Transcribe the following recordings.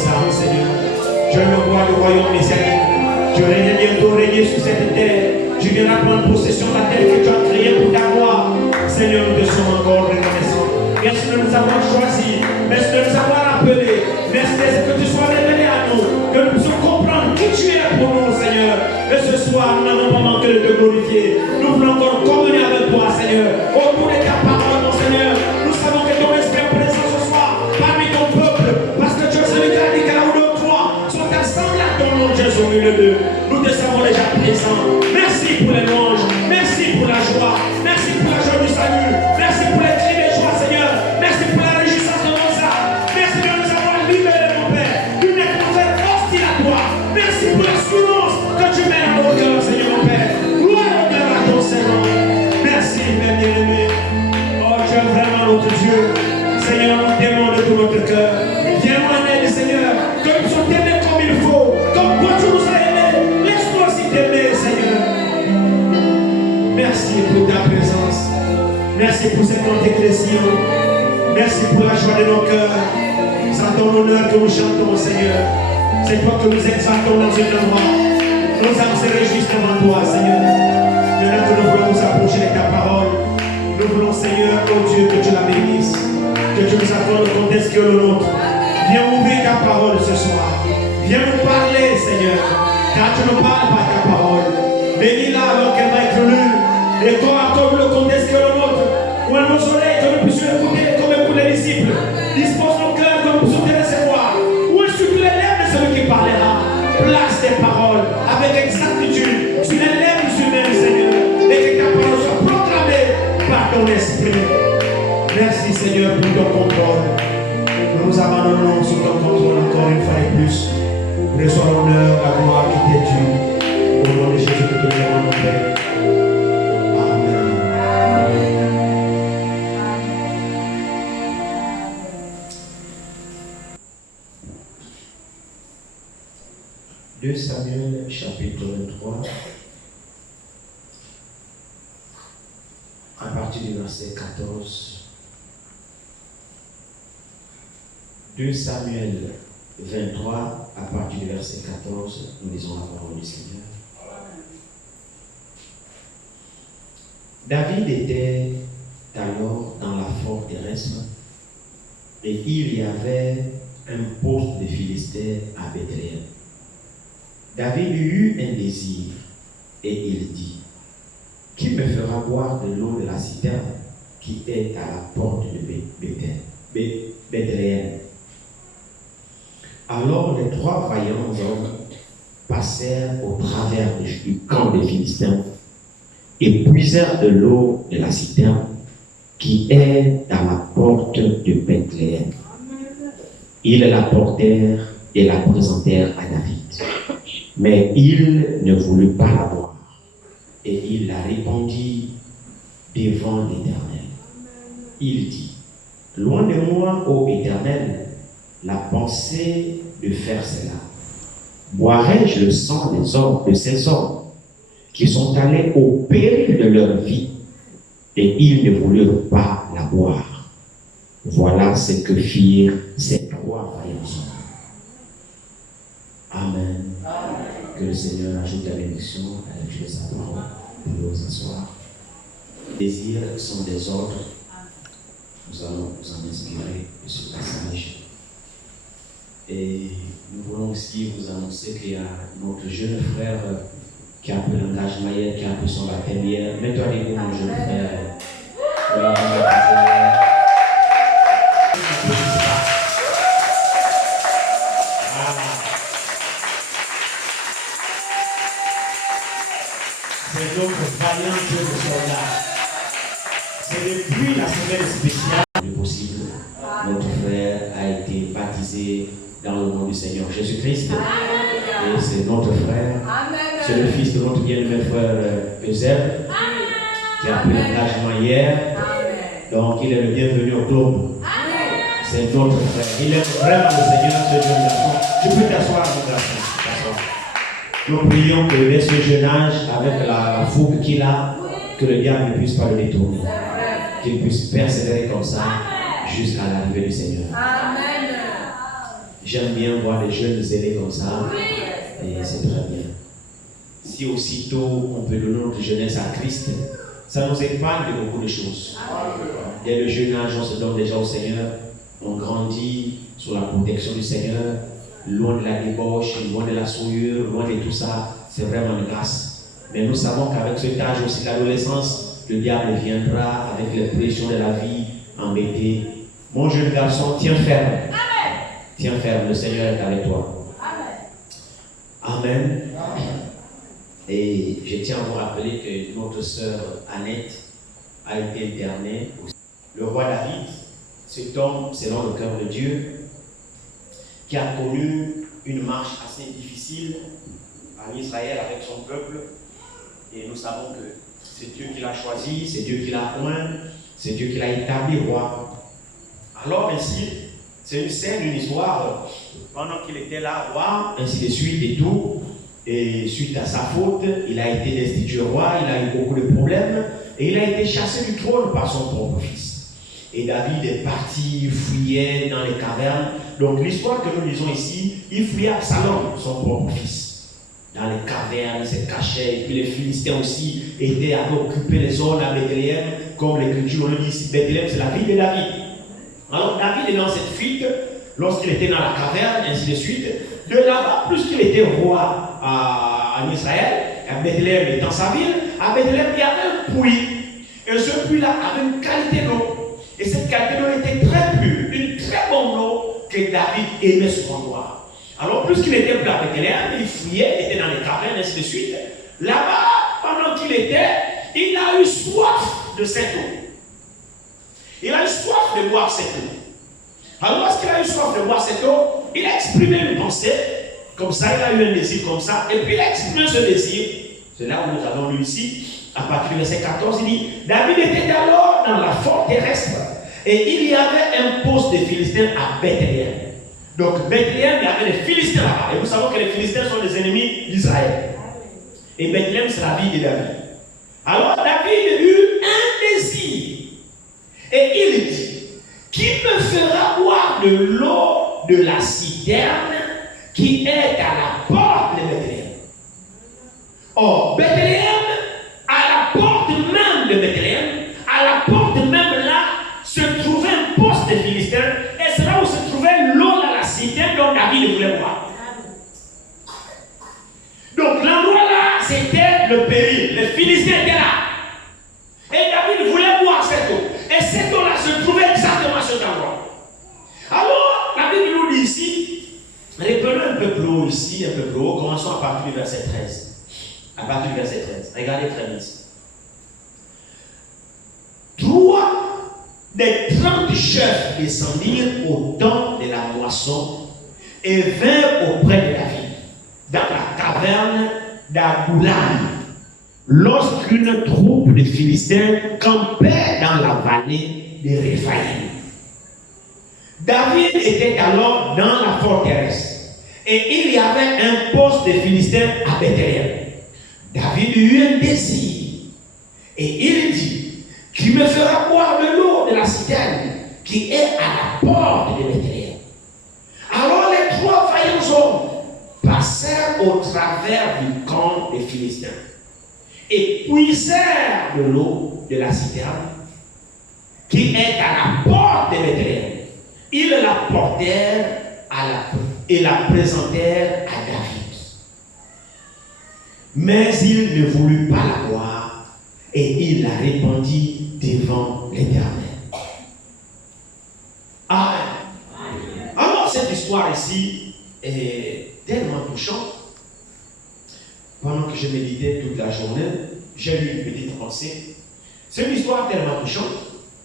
nos âmes, Seigneur. Je le vois, le royaume messianique. Je vais bientôt régner sur cette terre. Je viendrai prendre possession de la terre que tu as créée pour ta gloire. Seigneur, nous te sommes encore reconnaissants. Merci de nous avoir choisis. Merci de nous avoir appelés. Merci que tu sois révélé à nous. Que nous puissions comprendre qui tu es pour nous, Seigneur. Et ce soir, nous n'avons pas manqué de te glorifier. Nous voulons encore communier avec toi, Seigneur. Autour de ta parole, mon Seigneur. Nous savons que ton esprit est présent ce soir parmi ton peuple. Parce que tu es celui qui a dit que là où deux ou trois sont assemblés à ton nom, Jésus, au milieu d'eux. Nous te savons déjà présents. Merci pour les louanges. Merci pour la joie. Merci pour la joie du salut. Merci pour les cris de joie, Seigneur. Merci pour la réjouissance de nos âmes. Merci de nous avoir libérés, mon Père, d'une atmosphère hostile à toi. Merci pour l'assurance que tu mets dans nos cœurs, Seigneur, mon Père. Gloire et honneur à ton Seigneur. Merci, Père bien-aimé. Oh, tu es vraiment notre Dieu. Seigneur, nous t'aimons de tout notre cœur. Viens-nous en aide, Seigneur, que nous sommes aimés comme il faut. Comme toi, tu nous as aimés. Laisse-nous aussi t'aimer, Seigneur. Merci pour ta présence. Merci pour cette consécration. Merci pour la joie de nos cœurs. C'est à ton honneur que nous chantons, Seigneur. C'est toi que nous exaltons dans une endroit. Nos âmes se réjouissent devant toi, Seigneur. Maintenant que nous voulons nous approcher de ta parole, nous voulons, Seigneur, oh Dieu, que tu la bénisses. Que tu nous accordes le contexte qui est le nôtre. Viens ouvrir ta parole ce soir. Viens nous parler, Seigneur. Car tu ne parles pas ta parole. Bénis-la alors qu'elle va être lue. Et toi, accorde le contexte qui est le nôtre. Où à nos oreilles, que nous puissions écouter comme pour les disciples. Dispose nos cœurs que nous puissions te recevoir. Où est-ce les lèvres de celui qui parlera? Place tes paroles avec exactitude sur les lèvres humaines, Seigneur. Et que ta parole soit proclamée par ton esprit. Merci, Seigneur, pour ton contrôle. Nous nous abandonnons sous ton contrôle encore une fois et plus. Reçois l'honneur, la gloire qui t'est due. Au nom de Jésus, que te demandons, mon Père. Deux Samuel chapitre 23 à partir du verset 14. 2 Samuel 23 à partir du verset 14, nous lisons la parole du Seigneur. David était alors dans la forteresse et il y avait un poste de Philistins à Bethléem. David eut un désir et il dit: qui me fera boire de l'eau de la citerne qui est à la porte de Bethléem? Alors les trois vaillants hommes passèrent au travers du camp des Philistins et puisèrent de l'eau de la citerne qui est à la porte de Bethléem. Ils la portèrent et la présentèrent à David. Mais il ne voulut pas la boire, et il la répandit devant l'Éternel. Il dit: loin de moi, ô Éternel, la pensée de faire cela. Boirai-je le sang des hommes, de ces hommes qui sont allés au péril de leur vie, et ils ne voulurent pas la boire? Voilà ce que firent ces trois vaillants hommes. Amen. Que le Seigneur ajoute la bénédiction à la lecture de sa parole pour nous asseoir. Les désirs sont des ordres. Nous allons nous en inspirer de ce passage. Et nous voulons aussi vous annoncer qu'il y a notre jeune frère qui a pris l'engagement hier, qui a pris son baptême hier. Mets-toi debout, mon jeune frère. C'est notre vaillant Dieu de soldats. C'est depuis la semaine spéciale. Le possible, notre frère a été baptisé dans le nom du Seigneur Jésus-Christ. Et c'est notre frère. C'est le fils de notre bien-aimé frère Eusèbe qui a pris l'engagement hier. Donc il est le bienvenu au club. C'est notre frère. Il est vraiment le Seigneur, ce jeune garçon. Tu peux t'asseoir, mon garçon. Nous prions que dès ce jeune âge, avec la fougue qu'il a, que le diable ne puisse pas le détourner. Qu'il puisse persévérer comme ça jusqu'à l'arrivée du Seigneur. Amen. J'aime bien voir les jeunes zélés comme ça. Et c'est très bien. Si aussitôt on peut donner notre jeunesse à Christ, ça nous épargne de beaucoup de choses. Dès le jeune âge, on se donne déjà au Seigneur. On grandit sous la protection du Seigneur, loin de la débauche, loin de la souillure, loin de tout ça. C'est vraiment une grâce. Mais nous savons qu'avec cet âge aussi, l'adolescence, le diable viendra avec les pressions de la vie embêter. Mon jeune garçon, tiens ferme. Amen. Tiens ferme, le Seigneur est avec toi. Amen. Amen. Et je tiens à vous rappeler que notre sœur Annette a été internée. Le roi David, cet homme, selon le cœur de Dieu, qui a connu une marche assez difficile en Israël avec son peuple. Et nous savons que c'est Dieu qui l'a choisi, c'est Dieu qui l'a oint, c'est Dieu qui l'a établi roi. Alors ainsi, c'est une scène, une histoire, pendant qu'il était là, roi, ainsi de suite et tout. Et suite à sa faute, il a été destitué roi, il a eu beaucoup de problèmes, et il a été chassé du trône par son propre fils. Et David est parti, il fuyait dans les cavernes. Donc l'histoire que nous lisons ici, il fuyait Absalom, son propre fils. Dans les cavernes, il se cachait, et puis les Philistins aussi avaient occupé les zones à Bethléem, comme l'Écriture le dit ici, Bethléem c'est la ville de David. Alors David est dans cette fuite, lorsqu'il était dans la caverne, ainsi de suite. De là-bas, plus qu'il était roi en Israël, à Bethléem étant sa ville, à Bethléem il y avait un puits. Et ce puits-là avait une qualité d'eau. Et cette qualité d'eau était très pure, une très bonne eau que David aimait souvent boire. Alors, plus qu'il était à Bethléem, il fuyait, il était dans les cavernes, ainsi de suite. Là-bas, pendant qu'il était, il a eu soif de cette eau. Il a eu soif de boire cette eau. Alors, lorsqu'il a eu soif de boire cette eau, il a exprimé une pensée, comme ça, il a eu un désir comme ça, et puis il a exprimé ce désir. C'est là où nous avons lu ici, à partir du verset 14, il dit, David était alors dans la forêt terrestre, et il y avait un poste des Philistins à Bethléem. Donc, Bethléem, il y avait des Philistins là-bas, et nous savons que les Philistins sont les ennemis d'Israël. Et Bethléem, c'est la ville de David. Alors, David eut un désir, et il dit, qui me fera boire de l'eau de la citerne qui est à la porte de Bethléem? Or, Bethléem, à la porte même de Bethléem, à la porte même là, se trouvait un poste des Philistins, et c'est là où se trouvait l'eau de la citerne dont David voulait boire. Donc, l'endroit là, c'était le péril. Les Philistins étaient là. Et David voulait boire cette eau. Et cette eau-là se trouvait exactement à cet endroit. Alors, la Bible nous dit ici, reprenons un peu plus haut ici, un peu plus haut, commençons à partir du verset 13. À partir du verset 13. Regardez très vite. 3 des 30 chefs descendirent au temps de la moisson et vinrent auprès de David, dans la caverne d'Adullam, lorsqu'une troupe de Philistins campait dans la vallée de Réphaïm. David était alors dans la forteresse et il y avait un poste de Philistins à Bethléem. David eut un désir et il dit, qui me fera boire de l'eau de la citerne qui est à la porte de Bethléem? Alors les 3 vaillants hommes passèrent au travers du camp des Philistins et puisèrent de l'eau de la citerne qui est à la porte de Bethléem. Ils la portèrent et la présentèrent à David. Mais il ne voulut pas la boire et il la répandit devant l'Éternel. Amen. Alors cette histoire ici est tellement touchante. Pendant que je méditais toute la journée, j'ai eu une petite pensée. C'est une histoire tellement touchante.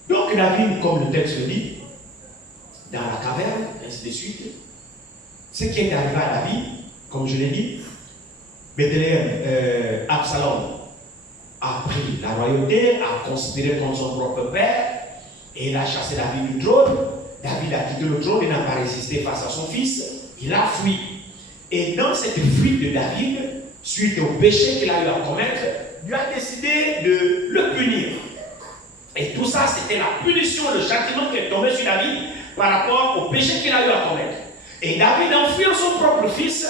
Donc David, comme le texte le dit, dans la caverne, ainsi de suite, ce qui est arrivé à David, comme je l'ai dit, Bethléem, Absalom a pris la royauté, a conspiré contre son propre père, et il a chassé David du trône. David a quitté le trône, il n'a pas résisté face à son fils, il a fui. Et dans cette fuite de David, suite au péché qu'il a eu à commettre, Dieu a décidé de le punir. Et tout ça, c'était la punition, le châtiment qui est tombé sur David par rapport au péché qu'il a eu à commettre. Et David, en fuyant son propre fils,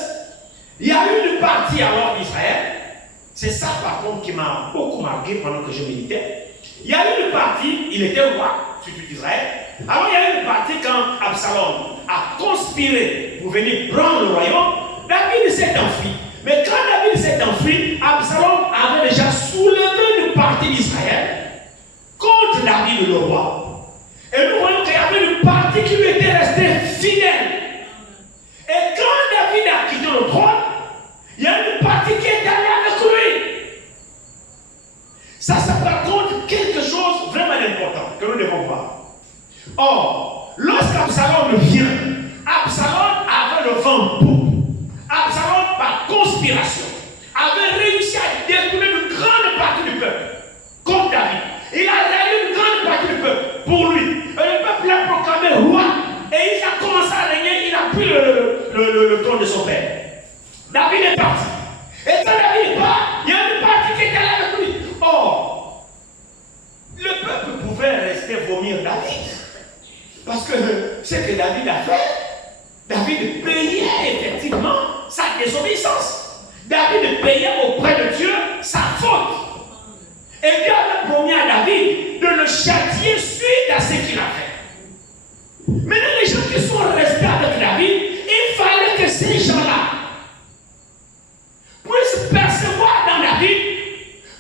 il y a eu une partie alors d'Israël. C'est ça par contre qui m'a beaucoup marqué pendant que je méditais. Il y a eu une partie, il était roi, surtout d'Israël. Alors il y a eu une partie quand Absalom a conspiré pour venir prendre le royaume. David s'est enfui. Mais quand David s'est enfui, Absalom avait déjà soulevé une partie d'Israël contre David le roi. Et nous voyons qu'il y avait une partie qui lui était restée fidèle. Et quand David a quitté le trône, il y a une partie qui est allée avec lui. Ça par contre quelque chose vraiment d'important que nous devons voir. Or, lorsqu'Absalom vient, Absalom avait le vent poupe. Absalom, par conspiration, avait réussi à détourner une grande partie du peuple contre David. Il a rayé une grande partie du peuple pour lui. Et le peuple l'a proclamé roi. Et il a commencé à régner. Il a pris le trône de son père. David est parti. Et quand David part, il y a une partie qui est allée avec lui. Or, le peuple pouvait rester vomir David. Parce que ce que David a fait, David payait effectivement sa désobéissance. David payait auprès de Dieu sa faute. Et Dieu avait promis à David de le châtier suite à ce qu'il a fait. Maintenant, les gens qui sont restés avec David, il fallait que ces gens-là puissent percevoir dans David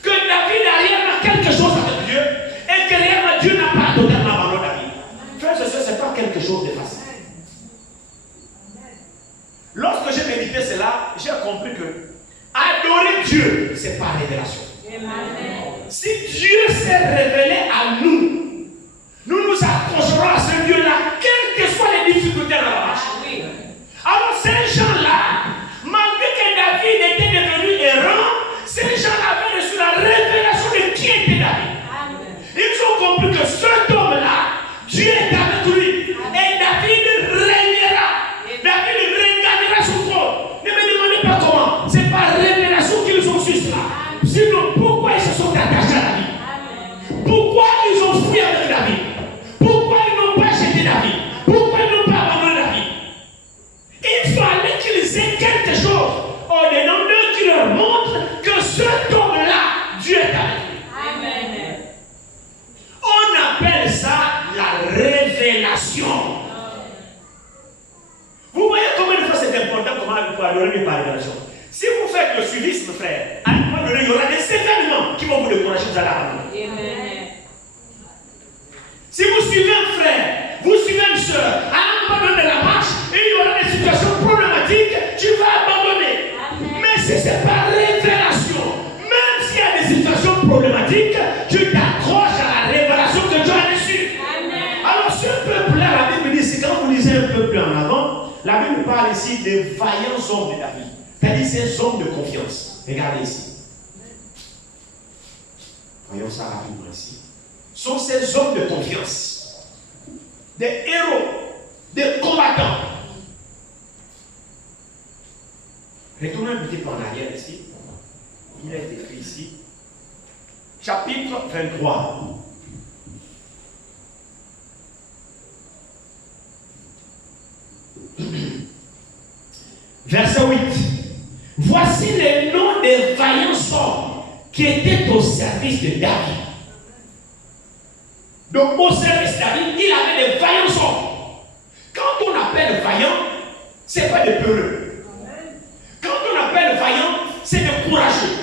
que David a réellement quelque chose avec Dieu et que réellement Dieu n'a pas totalement abandonné David. Frère, ce n'est pas quelque chose de facile. Lorsque j'ai médité cela, j'ai compris que adorer Dieu, c'est par révélation. Si Dieu s'est révélé à nous, nous nous accrocherons à ce Dieu-là, quelles que soient les difficultés dans la marche. Alors ces gens-là, malgré que David était devenu errant, ces gens-là avaient reçu la révélation de qui était David. Ils ont compris que cet homme-là, Dieu est avec lui. Et David régnera. David regagnera son trône. Ne me demandez pas comment. C'est par révélation qu'ils ont su cela. Sinon, pourquoi ils se sont attachés à David? Pourquoi ils ont fui avec David? Pourquoi ils n'ont pas jeté David? Pourquoi ils n'ont pas abandonné David? Il fallait qu'ils aient quelque chose au-dedans d'eux qui leur montre que cet homme-là, Dieu est avec lui. Amen. On appelle ça la révélation. Vous voyez combien de fois c'est important comment il faut adorer par révélation. Si vous faites le suivisme, frère, à un moment donné, il y aura des événements qui vont vous décourager, vous allez abandonner. Amen. Si vous suivez un frère, vous suivez une soeur, à un moment donné de la marche, et il y aura des situations problématiques, tu vas abandonner. Amen. Mais si c'est par révélation, même s'il y a des situations problématiques, tu t'accroches à la révélation que Dieu a reçue. Alors ce peuple-là, la Bible dit, c'est quand vous lisez un peu plus en avant, la Bible parle ici des vaillants hommes de David. C'est-à-dire ces hommes de confiance. Regardez ici. Voyons ça rapidement ici. Sont ces hommes de confiance. Des héros. Des combattants. Retournons un petit peu en arrière ici. Il est écrit ici. Chapitre 23. Verset 8. Voici les noms des vaillants hommes qui étaient au service de David. Donc au service de David, il avait des vaillants hommes. Quand on appelle vaillant, ce n'est pas des peureux. Quand on appelle vaillant, c'est des courageux.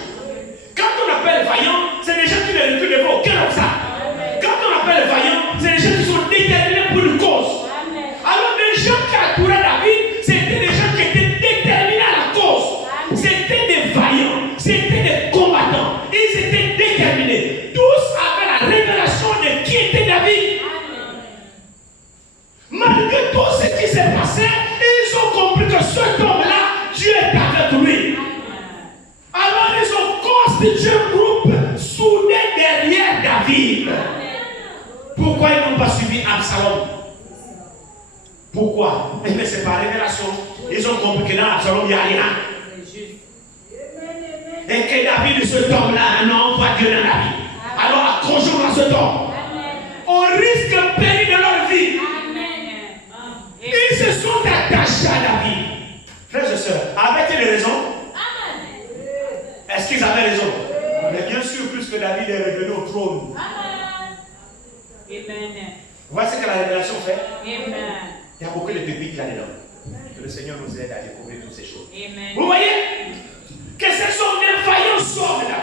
Quand on appelle vaillant, c'est des gens qui ne reculent devant aucun obstacle. Quand on appelle vaillant, c'est des gens qui sont déterminés pour une cause. Alors les gens qui entouraient David, c'était des gens qui étaient déterminés à la cause. C'était des vaillants, c'était des combattants. Ils étaient déterminés. Tous avaient la révélation de qui était David. Malgré tout ce qui s'est passé, ils ont compris que cet homme-là, Dieu est avec lui. Alors ils ont constitué un groupe soudé derrière David. Pourquoi ils n'ont pas suivi Absalom? Pourquoi? Mais c'est par révélation. Ils ont compris que dans Absalom, il n'y a rien. Et que David, cet homme-là, non, on voit Dieu dans la vie. Alors accrochons à cet homme. On risque de périr de leur vie. Ils se sont attachés marché à David. Frères et sœurs, avaient-ils raison? Est-ce qu'ils avaient raison? Mais bien sûr, plus que David est revenu au trône. Voici ce que la révélation fait. Il y a beaucoup de pépites là-dedans. Que le Seigneur nous aide à découvrir toutes ces choses. Vous voyez que ce sont des vaillants hommes là.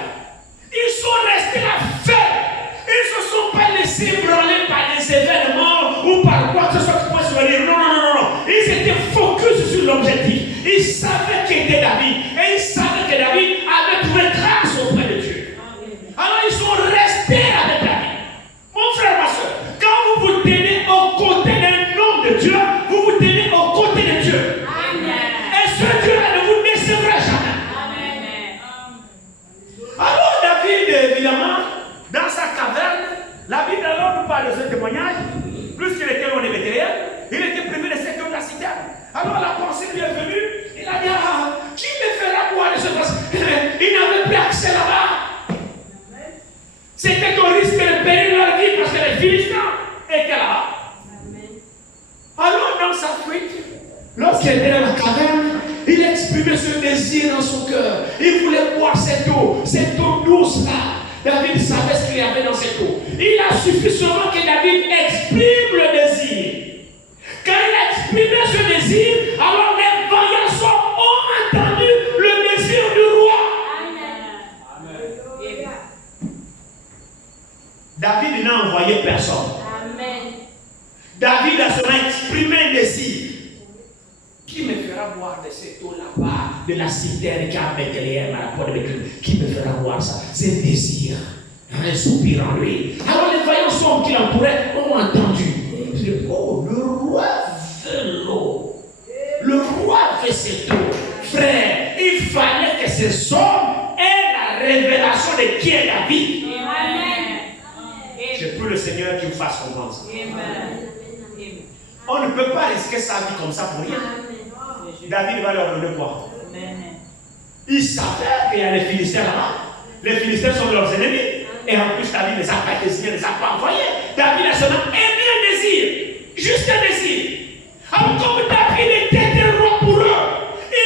Ils sont restés là fermes. Ils ne se sont pas laissés branler par les événements ou par quoi que ce soit qui pouvait se venir. Non, non, non, non. Ils étaient focus sur l'objectif. Ils savaient qui était David. Et ils savaient que David avait trouvé grâce auprès de Dieu. Alors ils sont restés avec David. Mon frère, ma soeur, quand vous vous tenez aux côtés d'un homme de Dieu, vous vous tenez aux côtés de Dieu. Et ce Dieu-là ne vous décevra jamais. Alors David, évidemment, dans sa caverne, la Bible alors nous parle de ce témoignage. Plus qu'il était loin de Bethléem, il était privé de cette de la citerne. Alors la pensée lui est venue. Il a dit, qui me fera boire de ce vase? Il n'avait plus accès là-bas. C'était au risque de perdre leur vie parce que les Philistins étaient là-bas. Alors dans sa fuite, lorsqu'il était dans la caverne, il exprimait ce désir dans son cœur. Il voulait boire cette eau douce là. David savait ce qu'il y avait dans cette eau. Il a suffi seulement que David exprime le désir. Quand il a exprimé ce désir, alors les vaillants ont entendu le désir du roi. Amen. David n'a envoyé personne. Amen. David a seulement exprimé un désir. Qui me fera boire de cette eau là-bas, de la citerne qui a Bethléem à la porte de Bethléem? Qui me fera boire ça? C'est un désir, un soupir en lui. Alors les vaillants hommes qui l'entouraient ont entendu. Ils disent, oh, le roi veut l'eau. Le roi veut cette eau. Frère, il fallait que ces hommes aient la révélation de qui est David. Amen. C'est pour le Seigneur qui vous fasse comprendre ça. Amen. On ne peut pas risquer sa vie comme ça pour rien. David va leur donner quoi? Ils savaient qu'il y a les Philistins là-bas. Les Philistins sont leurs ennemis. Et en plus, David ne les a pas désignés, ne les a pas envoyés. David a seulement émis un désir. Juste un désir. Alors comme David était un roi pour eux,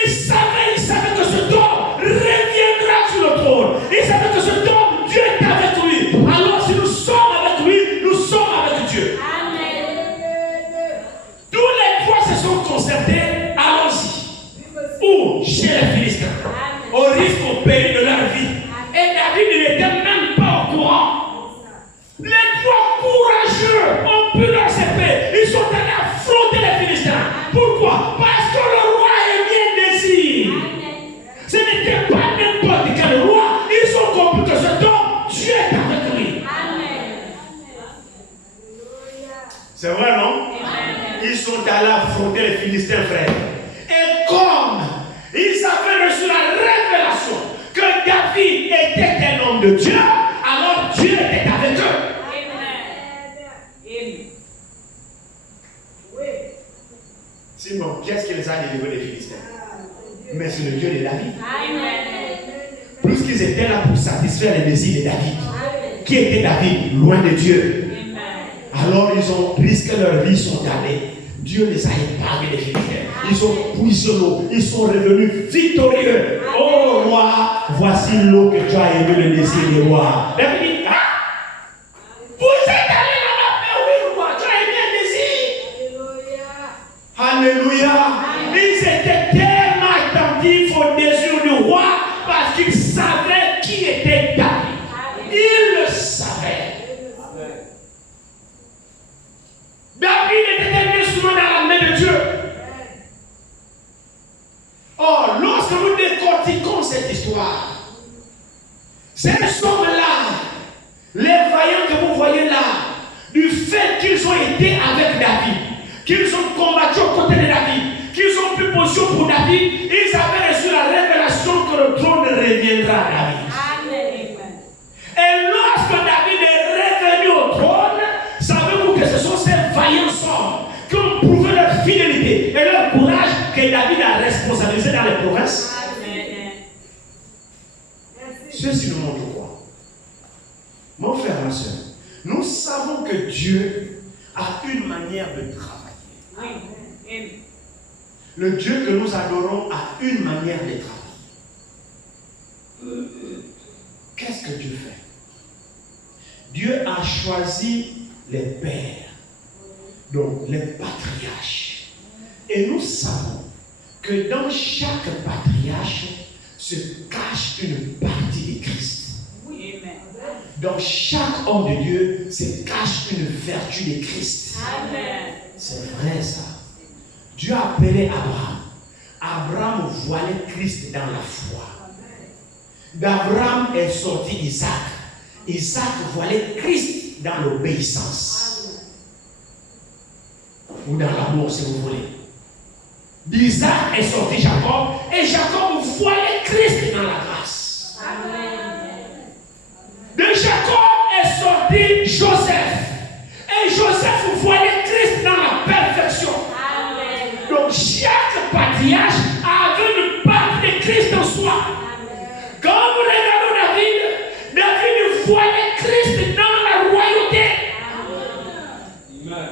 ils savaient que ce homme reviendra sur le trône. Ils savaient que ce homme, Dieu est avec lui. Alors si nous sommes avec lui, nous sommes avec Dieu. Tous les trois se sont concertés, allons-y. Ou chez les Philistins, au risque au pays de leur vie. Et David n'était même pas au courant. Les trois courageux ont pu leurs épées. Ils sont allés affronter les Philistins. Pourquoi? Parce que le roi aimait un désir. Ce n'était pas n'importe quel roi. Ils ont compris que cet homme, Dieu est avec lui. C'est vrai, non? Ils sont allés affronter les Philistins, frère. Et comme ils avaient reçu la révélation que David était un homme de Dieu, alors Dieu était avec eux. Sinon, qu'est-ce qui les a délivrés des Philistins? Mais c'est le Dieu de David. Plus qu'ils étaient là pour satisfaire les désirs de David. Qui était David? Loin de Dieu. Alors ils ont risqué leur vie, ils sont allés. Dieu les a épargnés les Philistins. Ils ont puisé l'eau. Ils sont revenus victorieux. Oh roi, voici l'eau que tu as aimé le désir du roi. David dit, vous êtes allé là-bas, mais oui, roi, tu as aimé un désir. Alléluia. Ils étaient tellement attentifs au désir du roi parce qu'ils savaient qui était David. Ils le savaient. David était un instrument dans la main de Dieu. Or, lorsque nous décortiquons cette histoire, ces hommes-là, les vaillants que vous voyez là, du fait qu'ils ont été avec David, qu'ils ont combattu aux côtés de David, qu'ils ont pris position pour David, ils avaient reçu la révélation que le trône reviendra à David. Amen. Et lorsque David est revenu au trône, savez-vous que ce sont ces vaillants hommes qui ont prouvé leur fidélité et leur courage que David a responsabilisé dans les provinces? Ceci nous montre quoi? Mon frère, ma soeur, nous savons que Dieu a une manière de travailler. Le Dieu que nous adorons a une manière de travailler. Qu'est-ce que Dieu fait? Dieu a choisi les pères, donc les patriarches. Et nous savons que dans chaque patriarche se cache une partie de Christ. Dans chaque homme de Dieu se cache une vertu de Christ. Amen. C'est vrai ça. Dieu a appelé Abraham. Abraham voilait Christ dans la foi. D'Abraham est sorti Isaac. Isaac voilait Christ dans l'obéissance. Ou dans l'amour si vous voulez. D'Isaac est sorti Jacob. Et Jacob voilait Christ dans la grâce. Amen. De Jacob est sorti Joseph. Et Joseph voilait Christ dans la perfection. Amen. Donc chaque patriarche avait une part de Christ en soi. Amen. Quand nous regardons David voilait Christ dans la royauté. Amen.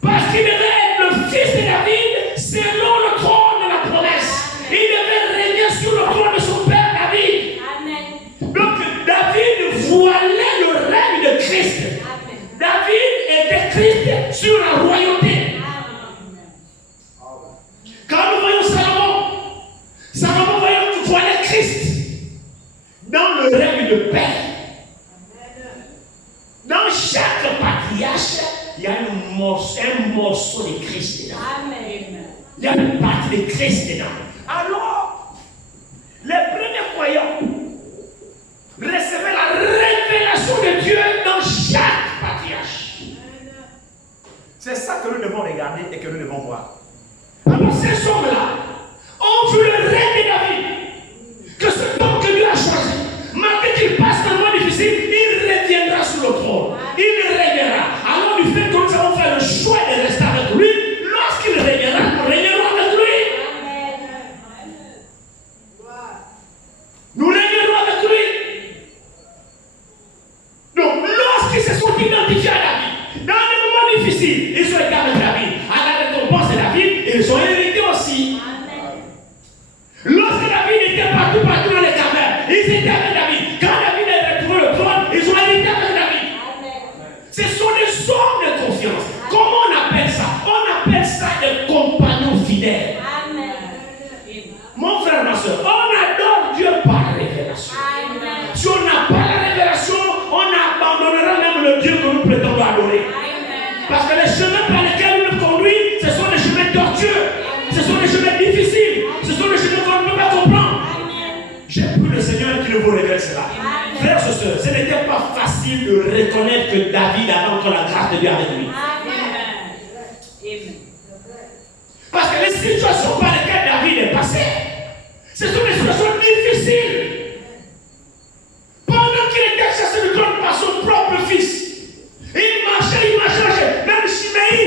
Parce qu'il devait être le fils de David selon le trône de la promesse. Il devait régner sur le trône de son père David. Amen. Donc David voilait le règne de Christ. Amen. David était Christ sur la royauté. Amen. Quand nous voyons Salomon voilait Christ dans le règne de paix. Dans chaque patriarche, il y a un morceau de Christ dedans. Amen. Il y a une partie de Christ dedans. Alors, les premiers croyants recevaient la révélation de Dieu dans chaque patriarche. C'est ça que nous devons regarder et que nous devons voir. Alors ces hommes-là ont vu le règne de David. Que ce homme que Dieu a choisi, malgré qu'il passe un moment difficile, il reviendra sur le trône. Il régnera. Alors du fait que nous avons fait le choix de rester avec lui, lorsqu'il régnera, nous régnerons avec lui. Nous régnerons avec lui. Donc lorsqu'ils se sont identifiés à David, dans les moments difficiles, ils sont été avec David. À la récompense de David, ils sont hérités aussi. Lorsque David était partout dans les cavernes, ils étaient avec David. Quand David a retrouvé le trône, ils ont été avec David. Ce sont des hommes de confiance. Comment on appelle ça? On appelle ça des compagnons fidèles. Mon frère, ma soeur, on adore Dieu par révélation. Si on n'a pas la révélation, on abandonnera même le Dieu que nous prétendons adorer. Parce que les chemins par lesquels nous nous conduisent, ce sont des chemins tortueux. Ce sont des chemins difficiles. Ce sont des chemins qu'on ne peut pas comprendre. J'ai pris le Seigneur qui nous révèle cela. Frères et sœurs, ce n'était pas facile de reconnaître que David avait encore la grâce de Dieu avec lui. Parce que les situations par lesquelles David est passé, ce sont des situations difficiles. Pendant qu'il était chassé du trône par son propre fils, il marchait. Même Chiméi,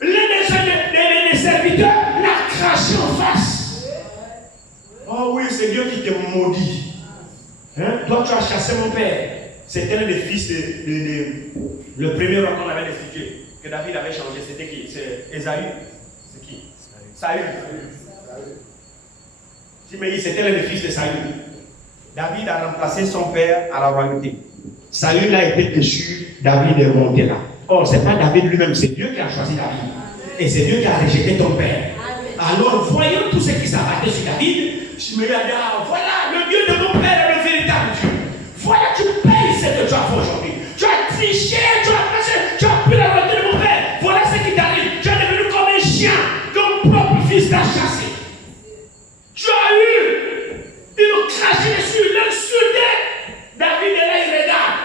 l'un des serviteurs, l'a craché en face. Oh oui, c'est Dieu qui te maudit. Hein? Toi, tu as chassé mon père. C'était l'un des fils le premier roi qu'on avait destitué, que David avait changé. C'était qui? C'est Ésaü. C'est qui? Saül. Chiméi, c'était l'un des fils de Saül. David a remplacé son père à la royauté. Saül a été déchu, David est monté là. Or, ce n'est pas David lui-même, c'est Dieu qui a choisi David. Et c'est Dieu qui a rejeté ton père. Alors, voyons tout ce qui s'abattait sur David. Chiméi a dit, ah, voilà, le Dieu de mon père est le véritable Dieu. Voilà, tu payes ce que tu as fait aujourd'hui. Tu as triché, tu as pris la royauté de mon père. Voilà ce qui t'arrive. Tu es devenu comme un chien. Ton propre fils t'a chassé. Tu as eu une crachée dessus, l'insulté. David est là, il regarde.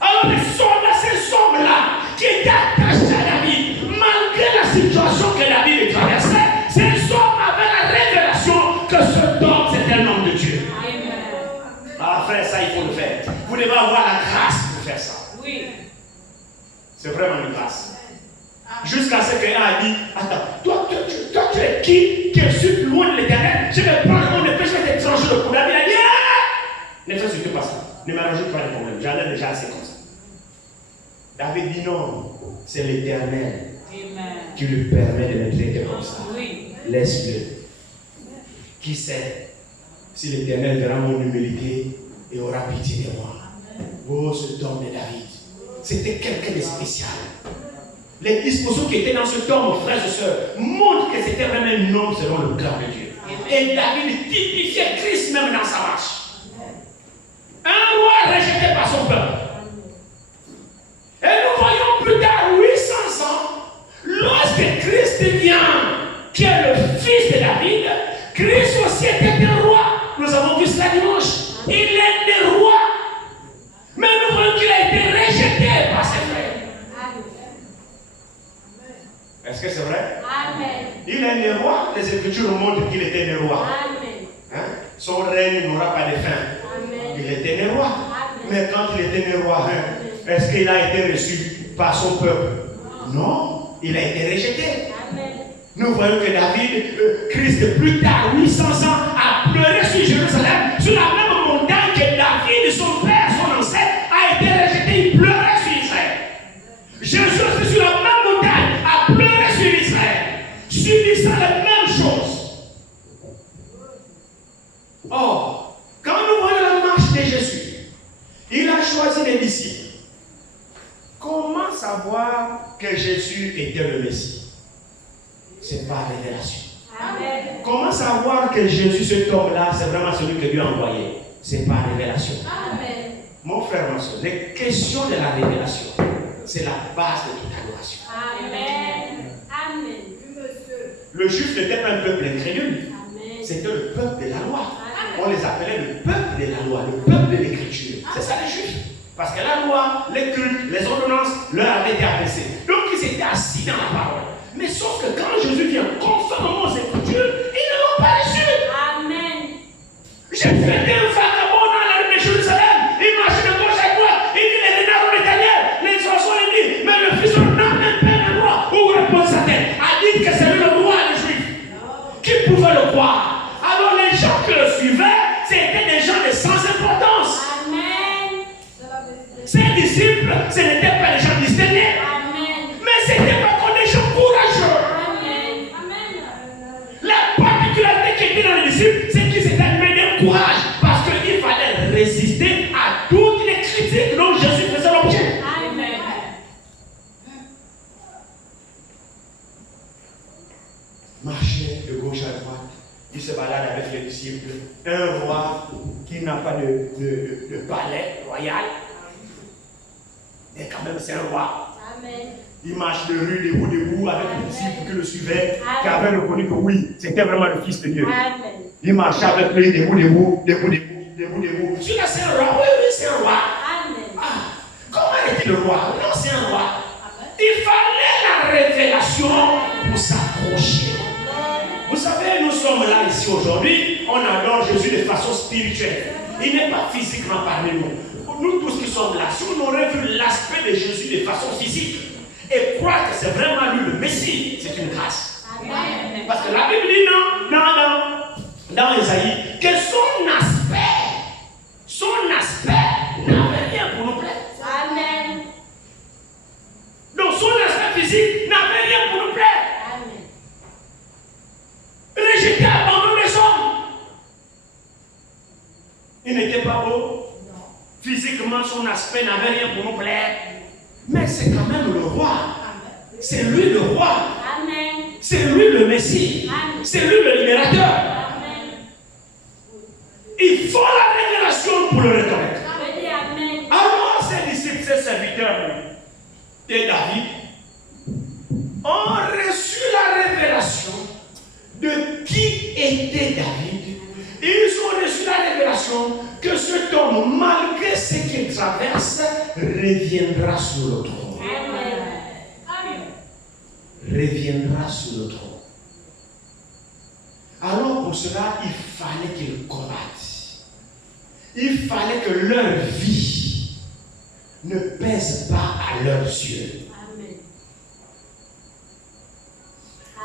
Alors les soldats, ces hommes-là, qui étaient attachés à David, malgré la situation que David traversait, ces hommes avaient la révélation que ce homme, c'est un homme de Dieu. Ah frère, ça il faut le faire. Vous devez avoir la grâce pour faire ça. Oui. C'est vraiment une grâce. Jusqu'à ce qu'un a dit, attends, toi tu es qui insulte loin de l'Éternel? Je vais prendre mon épée, je vais te trancher le cou. David a dit, ne fais surtout pas ça. Ne me rajoute pas de problème. J'en ai déjà assez comme ça. David dit non, c'est l'Éternel qui lui permet de me traiter comme ça. Oui. laisse-le. Qui sait si l'Éternel verra mon humilité et aura pitié de moi. Oh, ce homme de David, c'était quelqu'un de spécial. Les dispositions qui étaient dans ce homme, frères et sœurs, montrent que c'était vraiment un homme selon le cœur de Dieu. Et David typifiait Christ même dans sa marche. Un roi rejeté par son peuple. Et nous voyons plus tard, 800 ans, lorsque Christ vient, qui est le fils de David, Christ aussi était un roi. Nous avons vu cela dimanche. Il est né roi. Mais nous voyons qu'il a été rejeté par ses frères. Est-ce que c'est vrai? Amen. Il est né roi. Les Écritures nous montrent qu'il était né roi. Amen. Hein? Son règne n'aura pas de fin. Amen. Il était né roi. Amen. Mais quand il était né roi, hein, est-ce qu'il a été reçu par son peuple? Non. Il a été rejeté. Amen. Nous voyons que David, Christ, plus tard, 800 ans, a pleuré sur Jérusalem, sur la même montagne que David, son père, son ancêtre, a été rejeté. Il pleurait sur Israël. Jésus aussi, sur la même montagne, a pleuré sur Israël, subissant la même chose. Or, quand nous voyons la marche de Jésus, il a choisi les disciples. Comment savoir que Jésus était le Messie? C'est par révélation. Amen. Comment savoir que Jésus, cet homme-là, c'est vraiment celui que Dieu a envoyé? C'est par révélation. Amen. Mon frère, ma soeur, les questions de la révélation, c'est la base de toute adoration. Amen. Amen. Le juif n'était pas un peuple incrédule. Amen. C'était le peuple de la loi. Amen. On les appelait le peuple de la loi, le peuple de l'écriture. C'est ça les juifs. Parce que la loi, les cultes, les ordonnances leur avaient été adressées. Donc ils étaient assis dans la parole. Mais sauf que quand Jésus vient conformément aux Écritures, ils ne l'ont pas reçu. Amen. J'ai fait un vagabond dans la rue de Jérusalem. Il marchait de gauche à droite. Il dit les renards ont les tanières, les oiseaux les nids. Mais le fils de l'homme n'a même pas un endroit où repose sa tête. A dit que c'est lui le roi des Juifs. Qui pouvait le croire? Alors les gens qui le suivaient, c'était des gens de sans importance. Amen. Ces disciples, ce n'étaient pas des gens distingués. Amen. Mais c'était pas comme des gens courageux. Amen. Amen. La particularité qui était dans les disciples, c'est qu'ils étaient animés d'un courage. Parce qu'il fallait résister à toutes les critiques dont Jésus faisait l'objet. Amen. Marchait de gauche à droite. Il se balade avec les disciples. Un roi qui n'a pas de palais royal. Mais quand même, c'est un roi. Amen. Il marche de rue debout avec les disciples qui le suivaient, qui Amen. avaient reconnu que oui, c'était vraiment le Fils de Dieu. Amen. Il marchait avec lui debout. Celui-là, c'est un roi. Oui, c'est un roi. Amen. Ah, comment est-il le roi? Non, c'est un roi. Il fallait la révélation pour s'approcher. Vous savez, nous sommes là ici aujourd'hui, on adore Jésus de façon spirituelle. Il n'est pas physiquement parmi nous. Nous tous qui sommes là, si on aurait vu l'aspect de Jésus de façon physique et croire que c'est vraiment lui le Messie, c'est une grâce. Amen. Parce que la Bible dit dans Isaïe, que son aspect n'avait rien pour nous plaire. Amen. Donc son aspect physique n'avait rien pour nous plaire. Amen. Rejeté, abandonné des hommes. Il n'était pas beau. Physiquement, son aspect n'avait rien pour nous plaire. Mais c'est quand même le roi. C'est lui le roi. Amen. C'est lui le Messie. Amen. C'est lui le libérateur. Amen. Il faut la révélation pour le reconnaître. Amen. Alors, ces disciples, ces serviteurs de David ont reçu la révélation de qui était David. Ils ont reçu la révélation que cet homme, malgré ce qu'il traverse, reviendra sur le trône. Amen. Amen. Reviendra sur le trône. Alors pour cela, il fallait qu'ils combattent. Il fallait que leur vie ne pèse pas à leurs yeux. Amen.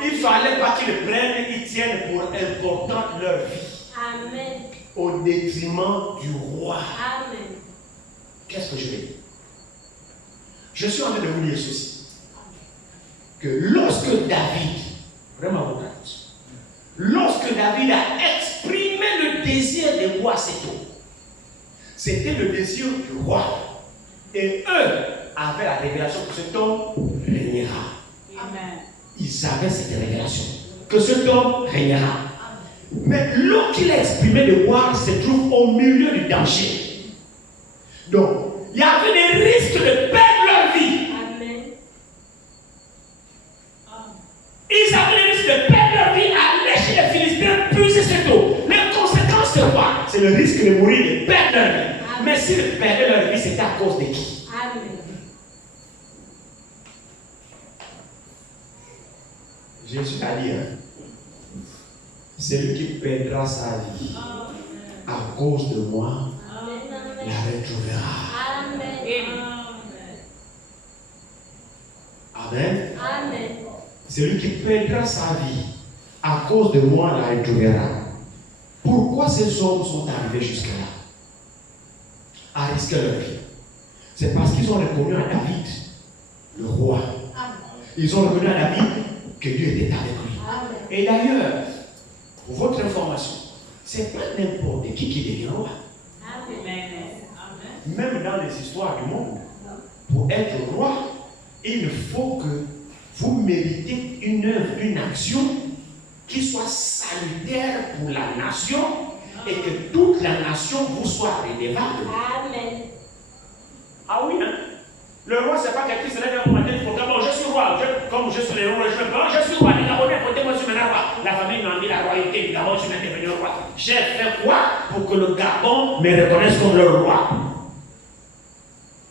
Il ne fallait pas qu'ils prennent, ils tiennent pour importante leur vie. Amen. Au détriment du roi. Amen. Qu'est-ce que je vais dire? Je suis en train de vous dire ceci. Que lorsque David, vraiment votre attention, lorsque David a exprimé le désir de voir cet homme, c'était le désir du roi. Et eux avaient la révélation que cet homme régnera. Amen. Ils avaient cette révélation que cet homme régnera. Mais l'eau qu'il a exprimé de voir se trouve au milieu du danger. Donc, il y avait des risques de perdre leur vie. Amen. Ils avaient des risques de perdre leur vie à aller chez les Philistins, puiser cette eau. Les conséquences, c'est quoi? C'est le risque de mourir, de perdre leur vie. Mais s'ils perdaient leur vie, c'était à cause de qui? Amen. Jésus a dit, celui qui perdra sa vie à cause de moi, la retrouvera. Amen. Amen. Amen. Celui qui perdra sa vie à cause de moi, la retrouvera. Pourquoi ces hommes sont arrivés jusque-là? À risquer leur vie. C'est parce qu'ils ont reconnu à David, le roi. Ils ont reconnu à David que Dieu était avec lui. Amen. Et d'ailleurs, pour votre information, c'est pas n'importe qui devient roi. Amen. Même dans les histoires du monde, pour être roi, il faut que vous méritez une œuvre, une action qui soit salutaire pour la nation et que toute la nation vous soit redevable. Amen. Ah oui, hein? Le roi, c'est pas quelqu'un qui se lève un matin, il faut dire, bon, je suis roi, comme je suis le roi, je suis roi, les Gabonais, votez-moi, je suis maintenant roi. La famille m'a mis la royauté du Gabon, je suis devenu roi. J'ai fait quoi pour que le Gabon me reconnaisse comme le roi?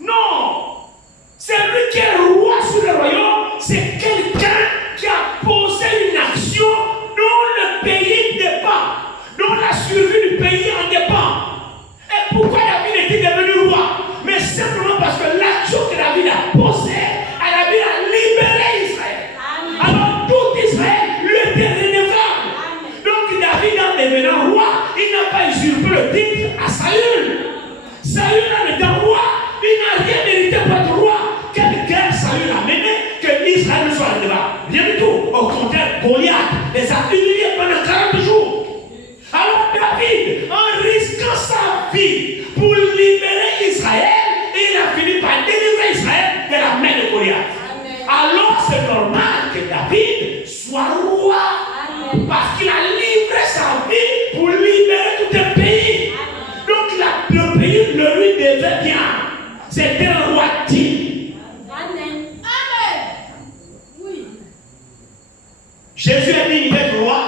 Non! C'est lui qui est roi sur le royaume, c'est quelqu'un qui a posé une action dont le pays dépend, dont la survie du pays en dépend. Et pourquoi David est-il devenu roi? Mais simplement parce que l'action que David a posée, David a libéré Israël. Amen. Alors tout Israël lui était redevable. Amen. Donc David, en devenant roi, il n'a pas usurpé le titre à Saül. Saül, en étant roi, il n'a rien mérité pour être roi. Quelle guerre Saül a menée que Israël ne soit redevable? Rien du tout. Au contraire, Goliath les a humiliés pendant 40 jours. Alors David, en risquant sa vie pour libérer Israël, il a fini par délivrer Israël de la main de Goliath. Amen. Alors c'est normal que David soit roi. Amen. Parce qu'il a livré sa vie pour libérer tout un pays. Donc le pays le lui devait bien. C'était un roi digne. Amen. Amen. Oui. Jésus est digne d'être roi.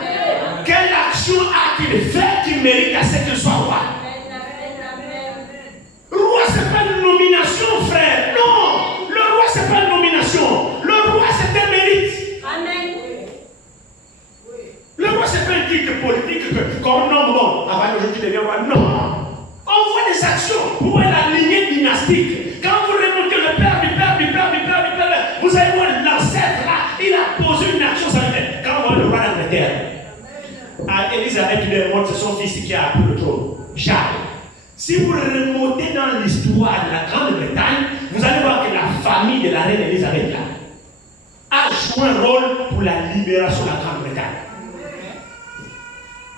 Amen. Quelle action a-t-il fait qui mérite à ce qu'il soit roi? Roi, c'est pas une nomination, frère. Non. Le roi, c'est pas une nomination. Le roi, c'est un mérite. Amen. Le roi, c'est pas un titre politique que, comme non, bon, avant aujourd'hui, tu deviens roi. Non. On voit des actions. Vous voyez la lignée dynastique. Quand vous remontez le père du père, vous allez voir l'ancêtre là, il a posé une action salutaire. Quand on voit le roi d'Angleterre, à Élisabeth, il est mort, c'est son fils qui a pris le trône, Charles. Si vous remontez dans l'histoire de la Grande-Bretagne, vous allez voir que la famille de la reine Élisabeth là a joué un rôle pour la libération de la Grande-Bretagne.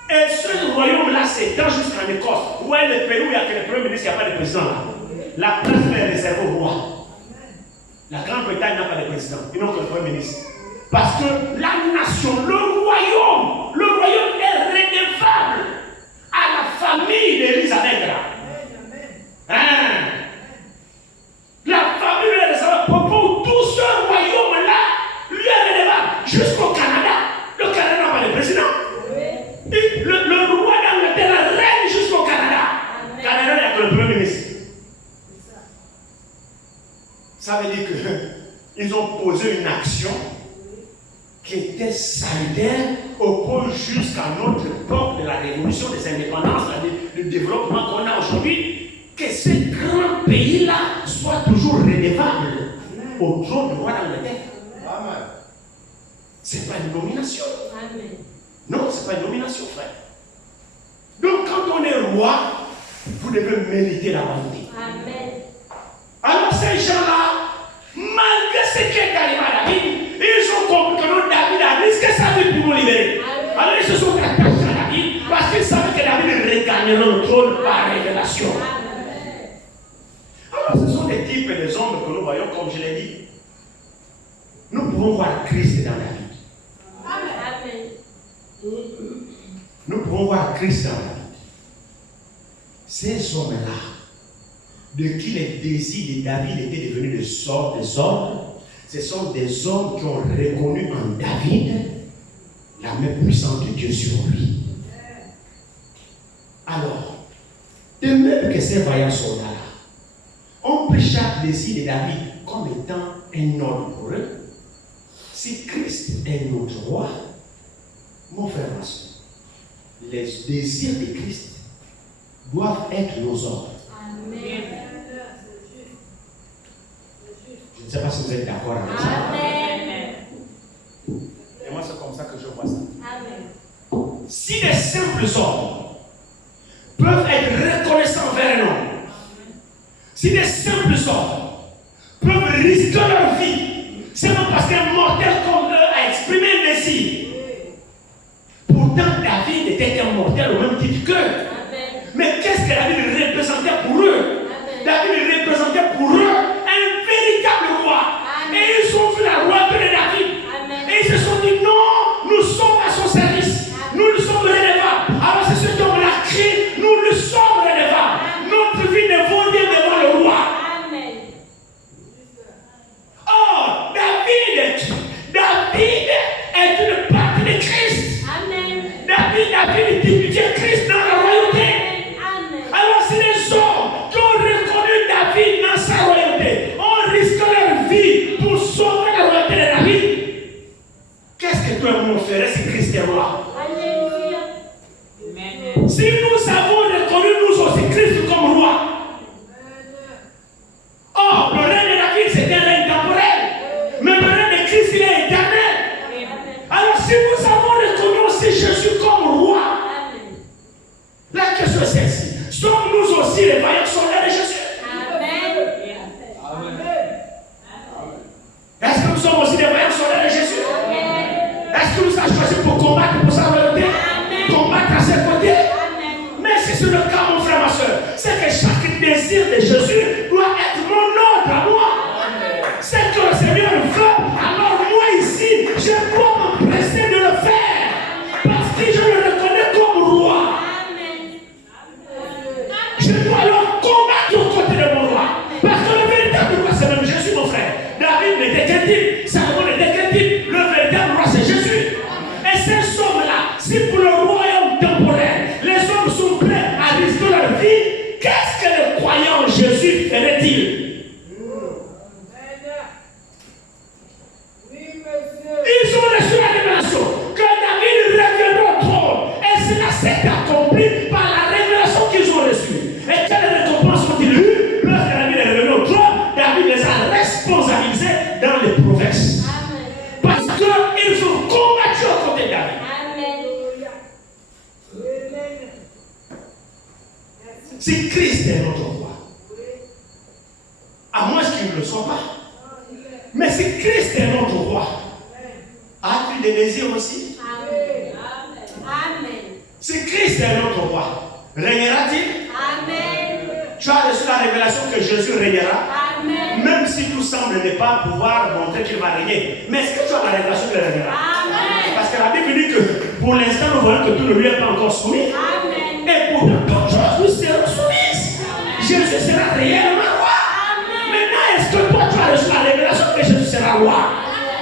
Et ce royaume-là s'étend jusqu'en Écosse. Où est le pays où il y a que le premier ministre, il n'y a pas de président là. La place est réservée au roi. La Grande-Bretagne n'a pas de président, ils n'ont que le premier ministre. Parce que la nation, le royaume est redevable à la famille d'Élisabeth là. Hein? La famille est redevable pour tout ce royaume-là, lui est redevable jusqu'au Canada. Le Canada n'a pas de président. Le roi d'Angleterre règne jusqu'au Canada. Amen. Canada, il n'y a que le premier ministre. Ça veut dire qu'ils ont posé une action qui était salutaire au point jusqu'à notre époque de la révolution des indépendances, du développement qu'on a aujourd'hui, que ce grand pays-là soit toujours redevable au trône du roi d'Angleterre. Ce n'est pas une nomination. Amen. Non, ce n'est pas une nomination, frère. Donc, quand on est roi, vous devez mériter la royauté. Amen. Alors, ces gens-là, malgré ce qui est arrivé à David, ils ont compris que non, David a risqué sa vie pour nous libérer. Amen. Alors ils se sont attachés à David parce qu'ils savaient que David regagnerait le trône par révélation. Alors ce sont des types et des hommes que nous voyons, comme je l'ai dit. Nous pouvons voir Christ dans David. Nous pouvons voir Christ dans David. Ces hommes-là, de qui les désirs de David étaient devenus des hommes, ce sont des hommes qui ont reconnu en David la main puissante de Dieu sur lui. Alors, de même que ces vaillants soldats-là ont pris chaque désir de David comme étant un ordre pour eux, si Christ est notre roi, mon frère, ma soeur, les désirs de Christ doivent être nos ordres. Amen. Je ne sais pas si vous êtes d'accord avec ça. Amen. Et moi, c'est comme ça que je vois ça. Amen. Si les simples hommes peuvent être reconnaissants envers un homme, si les simples hommes peuvent risquer leur vie, c'est non parce qu'un mortel comme eux a exprimé un désir. Pourtant, David était un mortel au même titre qu'eux. Mais qu'est-ce que David représentait pour eux? David représentait pour eux un véritable roi. Et ils ont vu la royauté de David. Et ils se sont dit non, nous sommes à son service. Nous sommes redevables. Alors c'est ce homme-là crie, nous le sommes redevables. Notre vie ne vaut rien devant le roi. Oh, David est une partie de Christ. David divulguait Christ dans la royauté. Alors si les hommes qui ont reconnu David dans sa royauté ont risqué leur vie pour sauver la royauté de David, qu'est-ce que toi et moi on ferait si Christ est roi? Si nous avons reconnu nous aussi Christ comme roi, oh, le règne de David c'est un règne temporel, mais le règne de Christ il est éternel. Alors si nous avons reconnu aussi Jésus comme roi, la question est celle-ci. Sommes-nous aussi les vaillants soldats de Jésus? Est-ce que nous sommes aussi des vaillants soldats de Jésus? Est-ce que nous avons choisi pour combattre pour sa volonté? Combattre à ses côtés? Mais si c'est le cas, mon frère, ma soeur, c'est que chaque désir de Jésus doit être mon ordre à moi. C'est que le Seigneur veut, alors moi ici, je dois m'empresser de le faire. Parce que je le reconnais comme roi. Je dois alors combattre aux côtés de mon roi. Parce que le véritable roi, c'est même Jésus, mon frère. David n'était qu'un type, Salomon n'était qu'un type. Le véritable roi, c'est Jésus. Et ces hommes-là, si pour le royaume temporel, les hommes sont prêts à risquer leur vie, qu'est-ce que le croyant en Jésus ferait-il? Ils ont reçu la révélation que David reviendra au trône. Et cela s'est accompli par la révélation qu'ils ont reçue. Et quelle récompense ont-ils eu? Lorsque David est revenu au trône, David les a responsabilisés dans les provinces. Parce qu'ils ont combattu aux côtés de David. Si Christ est notre roi, à moins qu'il ne le soit pas, mais si Christ est notre roi, as-tu des désirs aussi? Si Christ est notre roi, régnera-t-il? Tu as reçu la révélation que Jésus régnera? Même si tout semble ne pas pouvoir montrer qu'il va régner. Mais est-ce que tu as la révélation qu'il régnera? Parce que la Bible dit que pour l'instant, nous voyons que tout ne lui est pas encore soumis. Et pourtant, toutes choses lui seront soumises. Jésus sera réellement roi. Maintenant, est-ce que toi, tu as reçu la révélation que Jésus sera roi?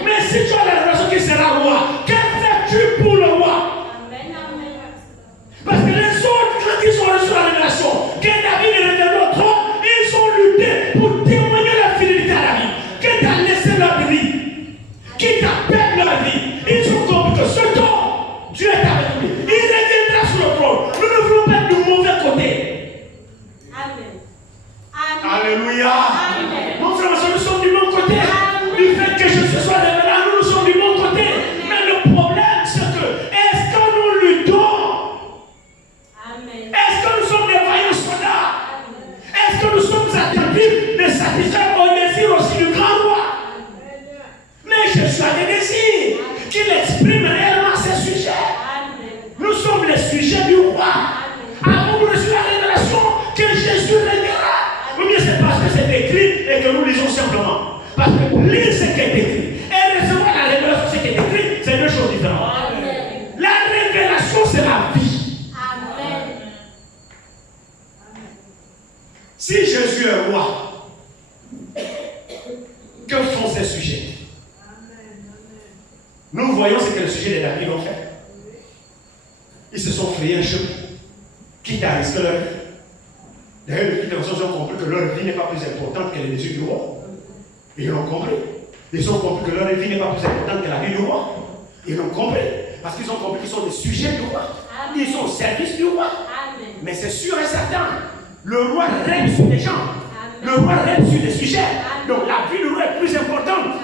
Mais si tu as la révélation qu'il sera roi, que fais-tu pour le roi? Parce que les autres, quand ils ont reçu la révélation que David est revenu au trône, ils ont lutté pour témoigner la fidélité à David, qui t'a laissé leur vie, qui t'a perdu leur vie. Ils ont compris que ce temps, Dieu est avec lui. Il reviendra sur le trône. Nous ne voulons pas du mauvais côté. Alléluia. Mon frère, nous sommes du bon côté. Du fait que Jésus soit révélé, nous sommes du bon côté. Mais le problème, c'est que, est-ce que nous luttons? Est-ce que nous sommes des vaillants soldats? Est-ce que nous sommes attentifs de satisfaire au désir aussi du grand roi? Mais Jésus a des désirs qu'il exprime réellement à ses sujets. nous voyons ce que le sujet des David ont fait. Ils se sont créés un chemin, quitte à risquer leur vie. D'ailleurs, les personnes ont compris que leur vie n'est pas plus importante que les désirs du roi. Ils l'ont compris. Ils ont compris que leur vie n'est pas plus importante que la vie du roi. Ils l'ont compris. Parce qu'ils ont compris qu'ils sont des sujets du roi. Ils sont au service du roi. Mais c'est sûr et certain, le roi règne sur les gens. Le roi règne sur les sujets. Donc la vie du roi est plus importante.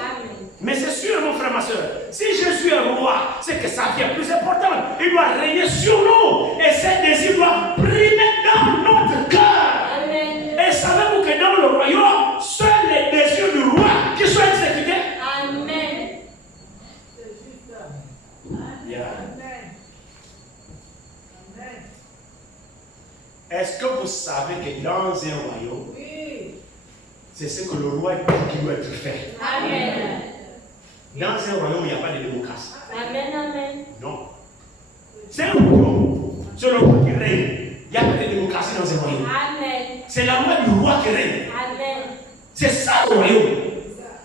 Mais c'est sûr, mon frère, ma soeur, si Jésus est roi, c'est que sa vie est plus importante. Il doit régner sur nous. Et ses désirs doivent primer dans notre cœur. Et savez-vous que dans le royaume, seuls les désirs du roi qui sont exécutés. Amen. Yeah. Est-ce que vous savez que dans un royaume, c'est ce que le roi dit qui doit être fait? Amen. Dans un royaume, il n'y a pas de démocratie. Amen, amen. Non. C'est un royaume. C'est le roi qui règne. Il n'y a pas de démocratie dans un royaume. Amen. C'est la loi du roi qui règne. Amen. C'est ça le royaume.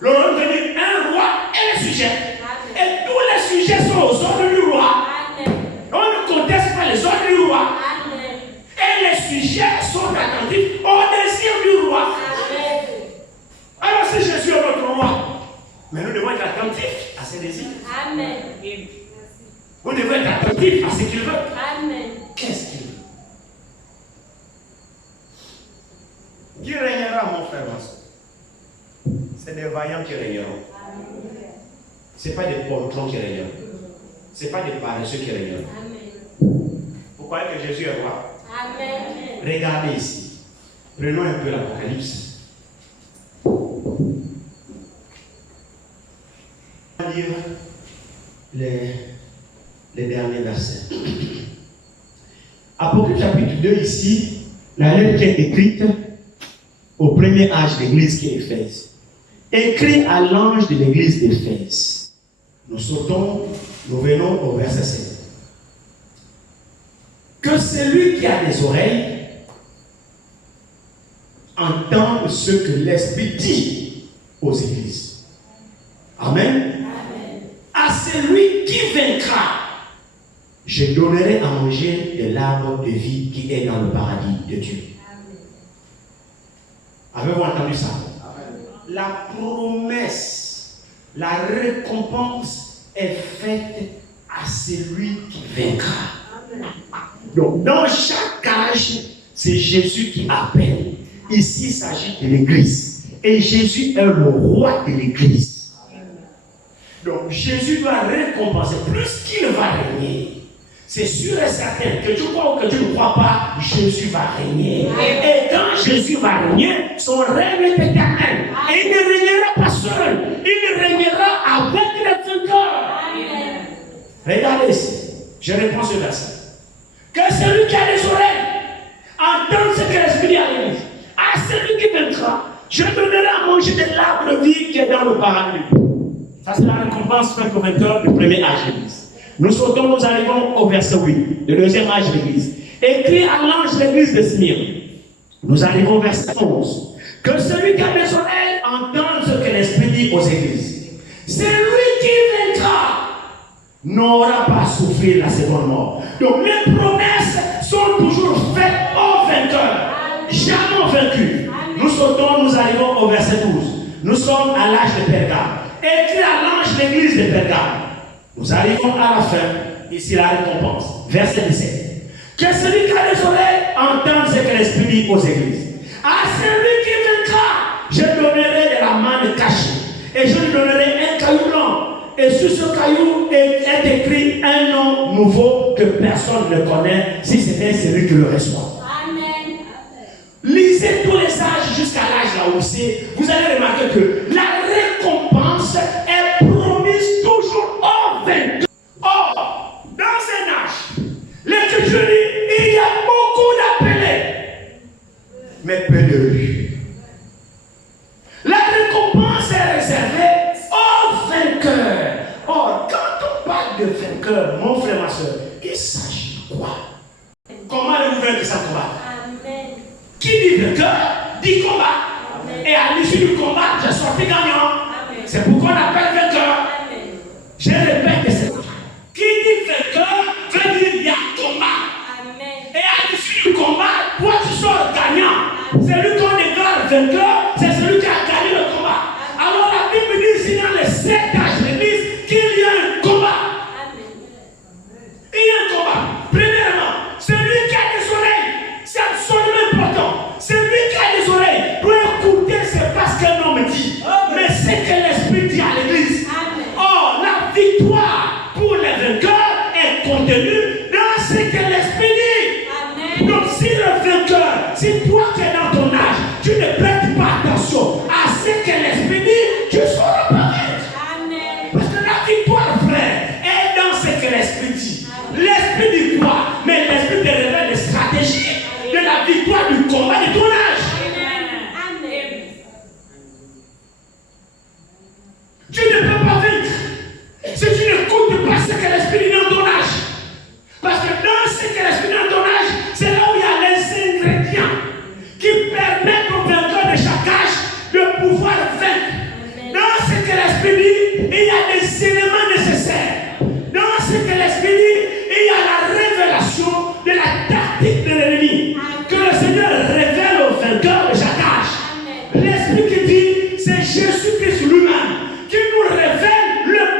Le royaume veut dire un roi et les sujets. Amen. Et tous les sujets sont aux ordres du roi. Amen. On ne conteste pas les ordres du roi. Amen. Et les sujets sont attentifs au désir du roi. Amen. Alors si Jésus est notre roi, mais nous devons être attentifs à ses désirs. Amen. Nous devons être attentifs à ce qu'il veut. Amen. Qu'est-ce qu'il veut? Qui régnera, mon frère, ma soeur? C'est des vaillants qui régneront. Ce n'est pas des poltrons qui régneront. Ce n'est pas des paresseux qui régneront. Vous croyez que Jésus est roi? Amen. Regardez ici. Prenons un peu l'Apocalypse. On va lire les derniers versets. Apocalypse chapitre 2 ici, la lettre qui est écrite au premier âge de l'église qui est Éphèse. Écrit à l'ange de l'église d'Éphèse. Nous sautons, nous venons au verset 7. Que celui qui a des oreilles entende ce que l'Esprit dit aux églises. Amen. À celui qui vaincra, je donnerai à manger de l'arbre de vie qui est dans le paradis de Dieu. Avez-vous entendu ça? La promesse, la récompense est faite à celui qui vaincra. Donc, dans chaque âge, c'est Jésus qui appelle. Ici, il s'agit de l'église. Et Jésus est le roi de l'église. Donc, Jésus doit récompenser plus qu'il va régner. C'est sûr et certain que tu crois ou que tu ne crois pas, Jésus va régner. Et quand Jésus va régner, son règne est éternel. Et il ne régnera pas seul. Il régnera avec les vainqueurs. Regardez ici. Je réponds ce verset. Que celui qui a des oreilles entende ce que l'Esprit dit à l'église. À celui qui vaincra, je donnerai à manger de l'arbre de vie qui est dans le paradis. Ça, c'est la récompense faite aux vainqueurs du premier âge de l'église. Nous sautons, nous arrivons au verset 8, le deuxième âge de l'église. Écrit à l'ange de l'église de Smyrne. Nous arrivons au verset 11. Que celui qui a des oreilles entende ce que l'Esprit dit aux églises. Celui qui vaincra n'aura pas à souffrir la seconde mort. Donc les promesses sont toujours faites aux vainqueurs, jamais aux vaincus. Nous sautons, nous arrivons au verset 12. Nous sommes à l'âge de Pergame. Écrit à l'ange de l'église de Pergame. Nous arrivons à la fin, ici la récompense. Verset 17. Que celui qui a des oreilles entende ce que l'Esprit dit aux églises. À celui qui vaincra, je donnerai de la manne cachée. Et je lui donnerai un caillou blanc. Et sur ce caillou est écrit un nom nouveau que personne ne connaît, si c'est celui qui le reçoit. Amen. Lisez tous les âges jusqu'à l'âge là où c'est. Vous allez remarquer que la récompense est promise toujours aux vainqueurs. Or, dans un âge, l'Écriture dit il y a beaucoup d'appelés, mais peu de élus. La récompense est réservée aux vainqueurs. Or, quand on parle de vainqueur, mon frère, ma soeur, il s'agit de quoi? Comment allez-vous vaincre sans combat? Amen. Qui dit vainqueur, dit combat. Amen. Et à l'issue du combat, j'ai sorti gagnant. Amen. C'est pourquoi on appelle vainqueur. Amen. Je répète,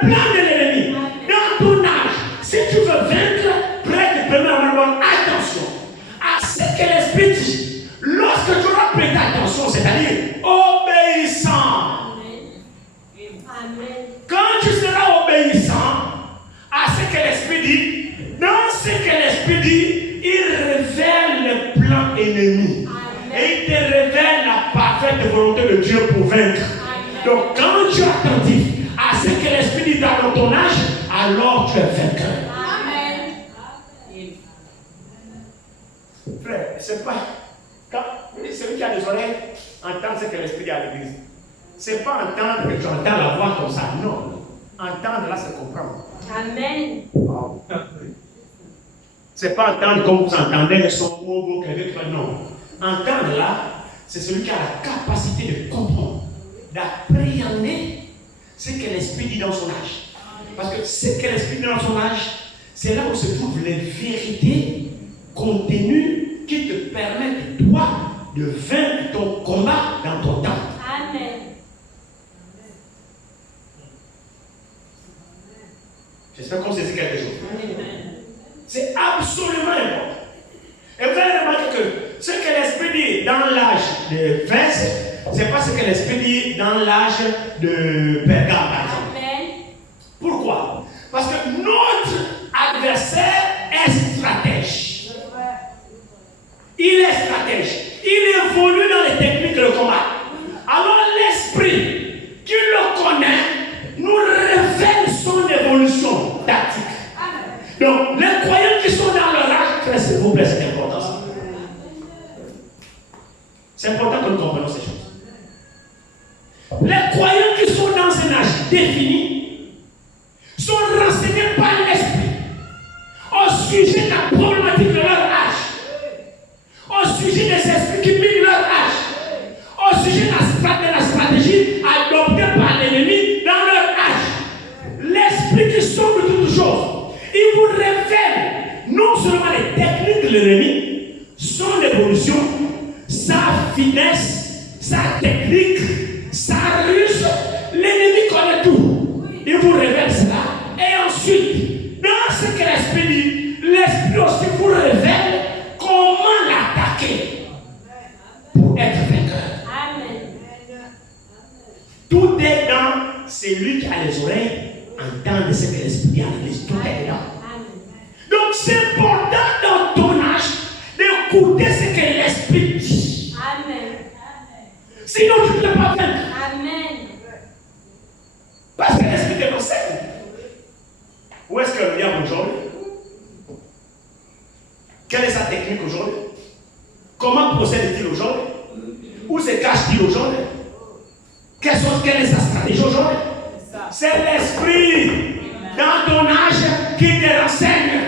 plan de l'ennemi. Dans ton âge, si tu veux vaincre, prête premièrement attention à ce que l'Esprit dit. Lorsque tu auras prêté attention, c'est-à-dire obéissant. Amen. Quand tu seras obéissant à ce que l'Esprit dit, dans ce que l'Esprit dit, il révèle le plan ennemi. Et il te révèle la parfaite volonté de Dieu pour vaincre. Donc quand tu es attentif à ce que l'Esprit dit dans ton âge, alors tu es vainqueur. Amen. Frère, c'est pas... Quand celui qui a des oreilles entend ce que l'Esprit dit à l'église. C'est pas entendre que tu entends la voix comme ça. Non. Entendre là, c'est comprendre. Amen. C'est pas entendre comme vous entendez le son ou quelqu'un qui va. Non. Entendre là, c'est celui qui a la capacité de comprendre, d'appréhender ce que l'Esprit dit dans son âge. Parce que ce que l'Esprit dit dans son âge, c'est là où se trouvent les vérités contenues qui te permettent, toi, de vaincre ton combat dans ton temps. Amen. J'espère qu'on saisit quelque chose. C'est absolument important. Et vous allez remarquer que ce que l'Esprit dit dans l'âge de 20, ce n'est pas ce que l'Esprit dit dans l'âge de Pergame, par exemple. Amen. Pourquoi? Parce que notre adversaire est stratège. Il est stratège. Il évolue dans les techniques de combat. Alors l'Esprit qui le connaît nous révèle son évolution tactique. Donc les croyants qui sont dans leur âge, s'il vous plaît, c'est important ça. C'est important que nous comprenions ces choses. Les croyants qui sont dans un âge défini sont renseignés par l'Esprit au sujet de la problématique de leur âge, au sujet des esprits qui minent leur âge, au sujet de la stratégie adoptée par l'ennemi dans leur âge. L'Esprit qui sonde toutes choses, il vous révèle non seulement les techniques de l'ennemi, son évolution, sa finesse, sa technique, sa ruse. L'ennemi connaît tout. Il vous révèle cela. Et ensuite, dans ce que l'Esprit dit, l'Esprit aussi vous révèle comment l'attaquer pour être vainqueur. Amen. Tout est dans celui qui a les oreilles, entendre ce que l'Esprit dit à l'Église. Tout est dedans. Donc c'est important dans ton âge d'écouter ce que l'Esprit dit. Amen. Sinon tu ne peux pas vaincre. Amen. Parce que l'Esprit te concerne. Où est-ce que le diable aujourd'hui? Quelle est sa technique aujourd'hui? Comment procède-t-il aujourd'hui? Où se cache-t-il aujourd'hui? Quelle est sa stratégie aujourd'hui? C'est l'Esprit dans ton âge qui te renseigne.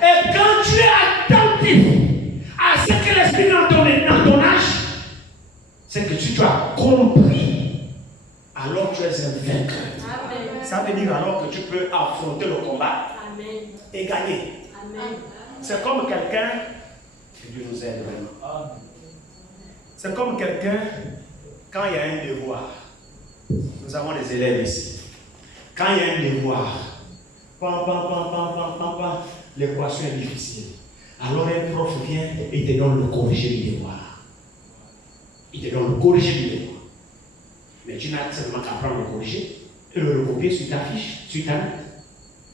Et quand tu es attentif à ce que l'Esprit dans ton âge, c'est que tu as compris, alors tu es un vainqueur. Amen. Ça veut dire alors que tu peux affronter le combat Amen. et gagner. Amen. C'est comme quelqu'un, que Dieu nous aide vraiment. C'est comme quelqu'un, quand il y a un devoir, nous avons des élèves ici. Quand il y a un devoir, l'équation est difficile. Alors un prof vient et te donne le corrigé du devoir. Il te donne le corrigé du devoir. Mais tu n'as seulement qu'à prendre le corrigé et le copier sur ta fiche, sur ta note.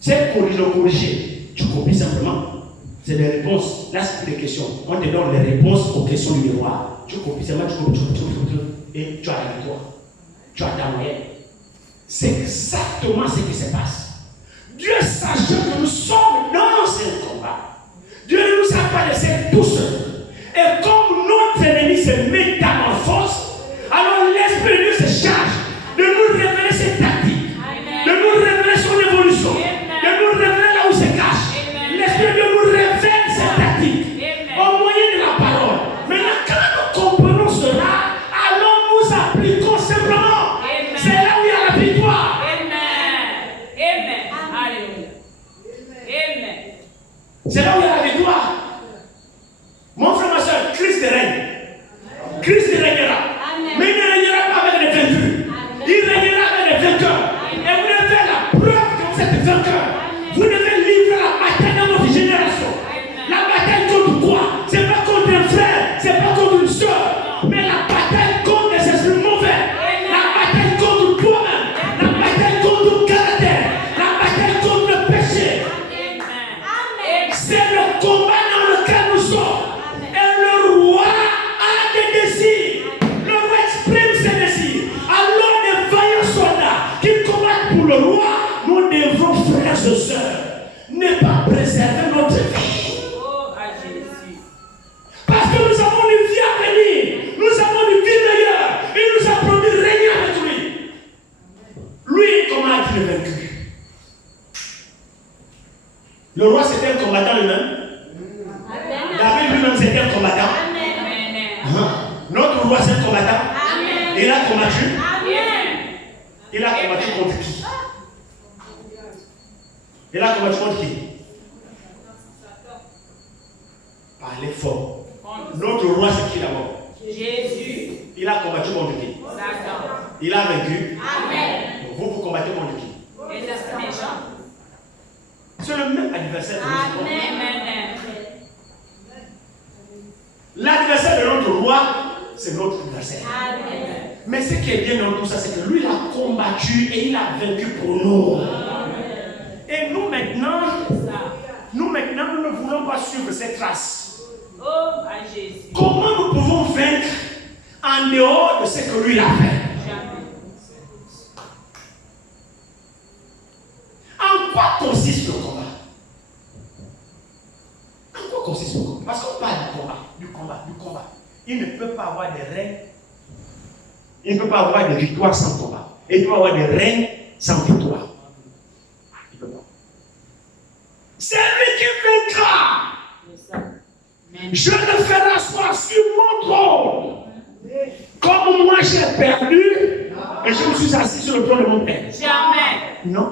C'est le corrigé. Tu copies simplement. C'est des réponses. Là, c'est des questions. On te donne les réponses aux questions du devoir. Tu copies seulement, tu copies, et tu as la victoire. Tu as ta moyenne. C'est exactement ce qui se passe. Dieu sache que nous sommes dans ce combat. Dieu ne nous a pas laissés tout seuls. Et comme notre ennemi se métamorphose, alors l'Esprit de Dieu se charge de nous révéler ses tactiques, de nous révéler son évolution, de nous révéler là où il se cache. L'Esprit de Dieu nous révèle ses tactiques au moyen de la parole. Maintenant, quand nous comprenons cela, alors nous appliquons simplement. C'est là où il y a la victoire. Amen. Amen. Alléluia. n'est pas préserver notre vie. Oh, à Jésus. Parce que nous avons une vie à venir. Nous avons une vie meilleure. Il nous a promis de régner avec lui. Lui, comment a-t-il vaincu? Le roi, c'était un combattant lui-même. David lui-même, c'était un combattant. Notre roi, c'est un combattant. Il a combattu. Il a combattu contre qui? Il a combattu contre qui? Parlez fort. Notre roi, c'est qui d'abord? Jésus. Il a combattu contre qui? Satan. Il a vaincu. Amen. Vous combattez contre qui? Les esprits méchants. C'est le même adversaire que nous avons. Amen. L'adversaire de notre roi, c'est notre adversaire. Amen. Mais ce qui est bien dans tout ça, c'est que lui, il a combattu et il a vaincu pour nous. Et nous maintenant, nous ne voulons pas suivre cette trace. Oh, à Jésus. Comment nous pouvons vaincre en dehors de ce que lui a fait? Jamais. En quoi consiste le combat? En quoi consiste le combat? Parce qu'on parle du combat. Il ne peut pas avoir de règne. Il ne peut pas avoir de victoire sans combat. Et il doit avoir de règne sans victoire. Il ne peut pas. C'est lui qui vaincra. C'est ça. Amen. Je le ferai asseoir sur mon trône. Comme moi j'ai perdu et je me suis assis sur le trône de mon père. Jamais. Non.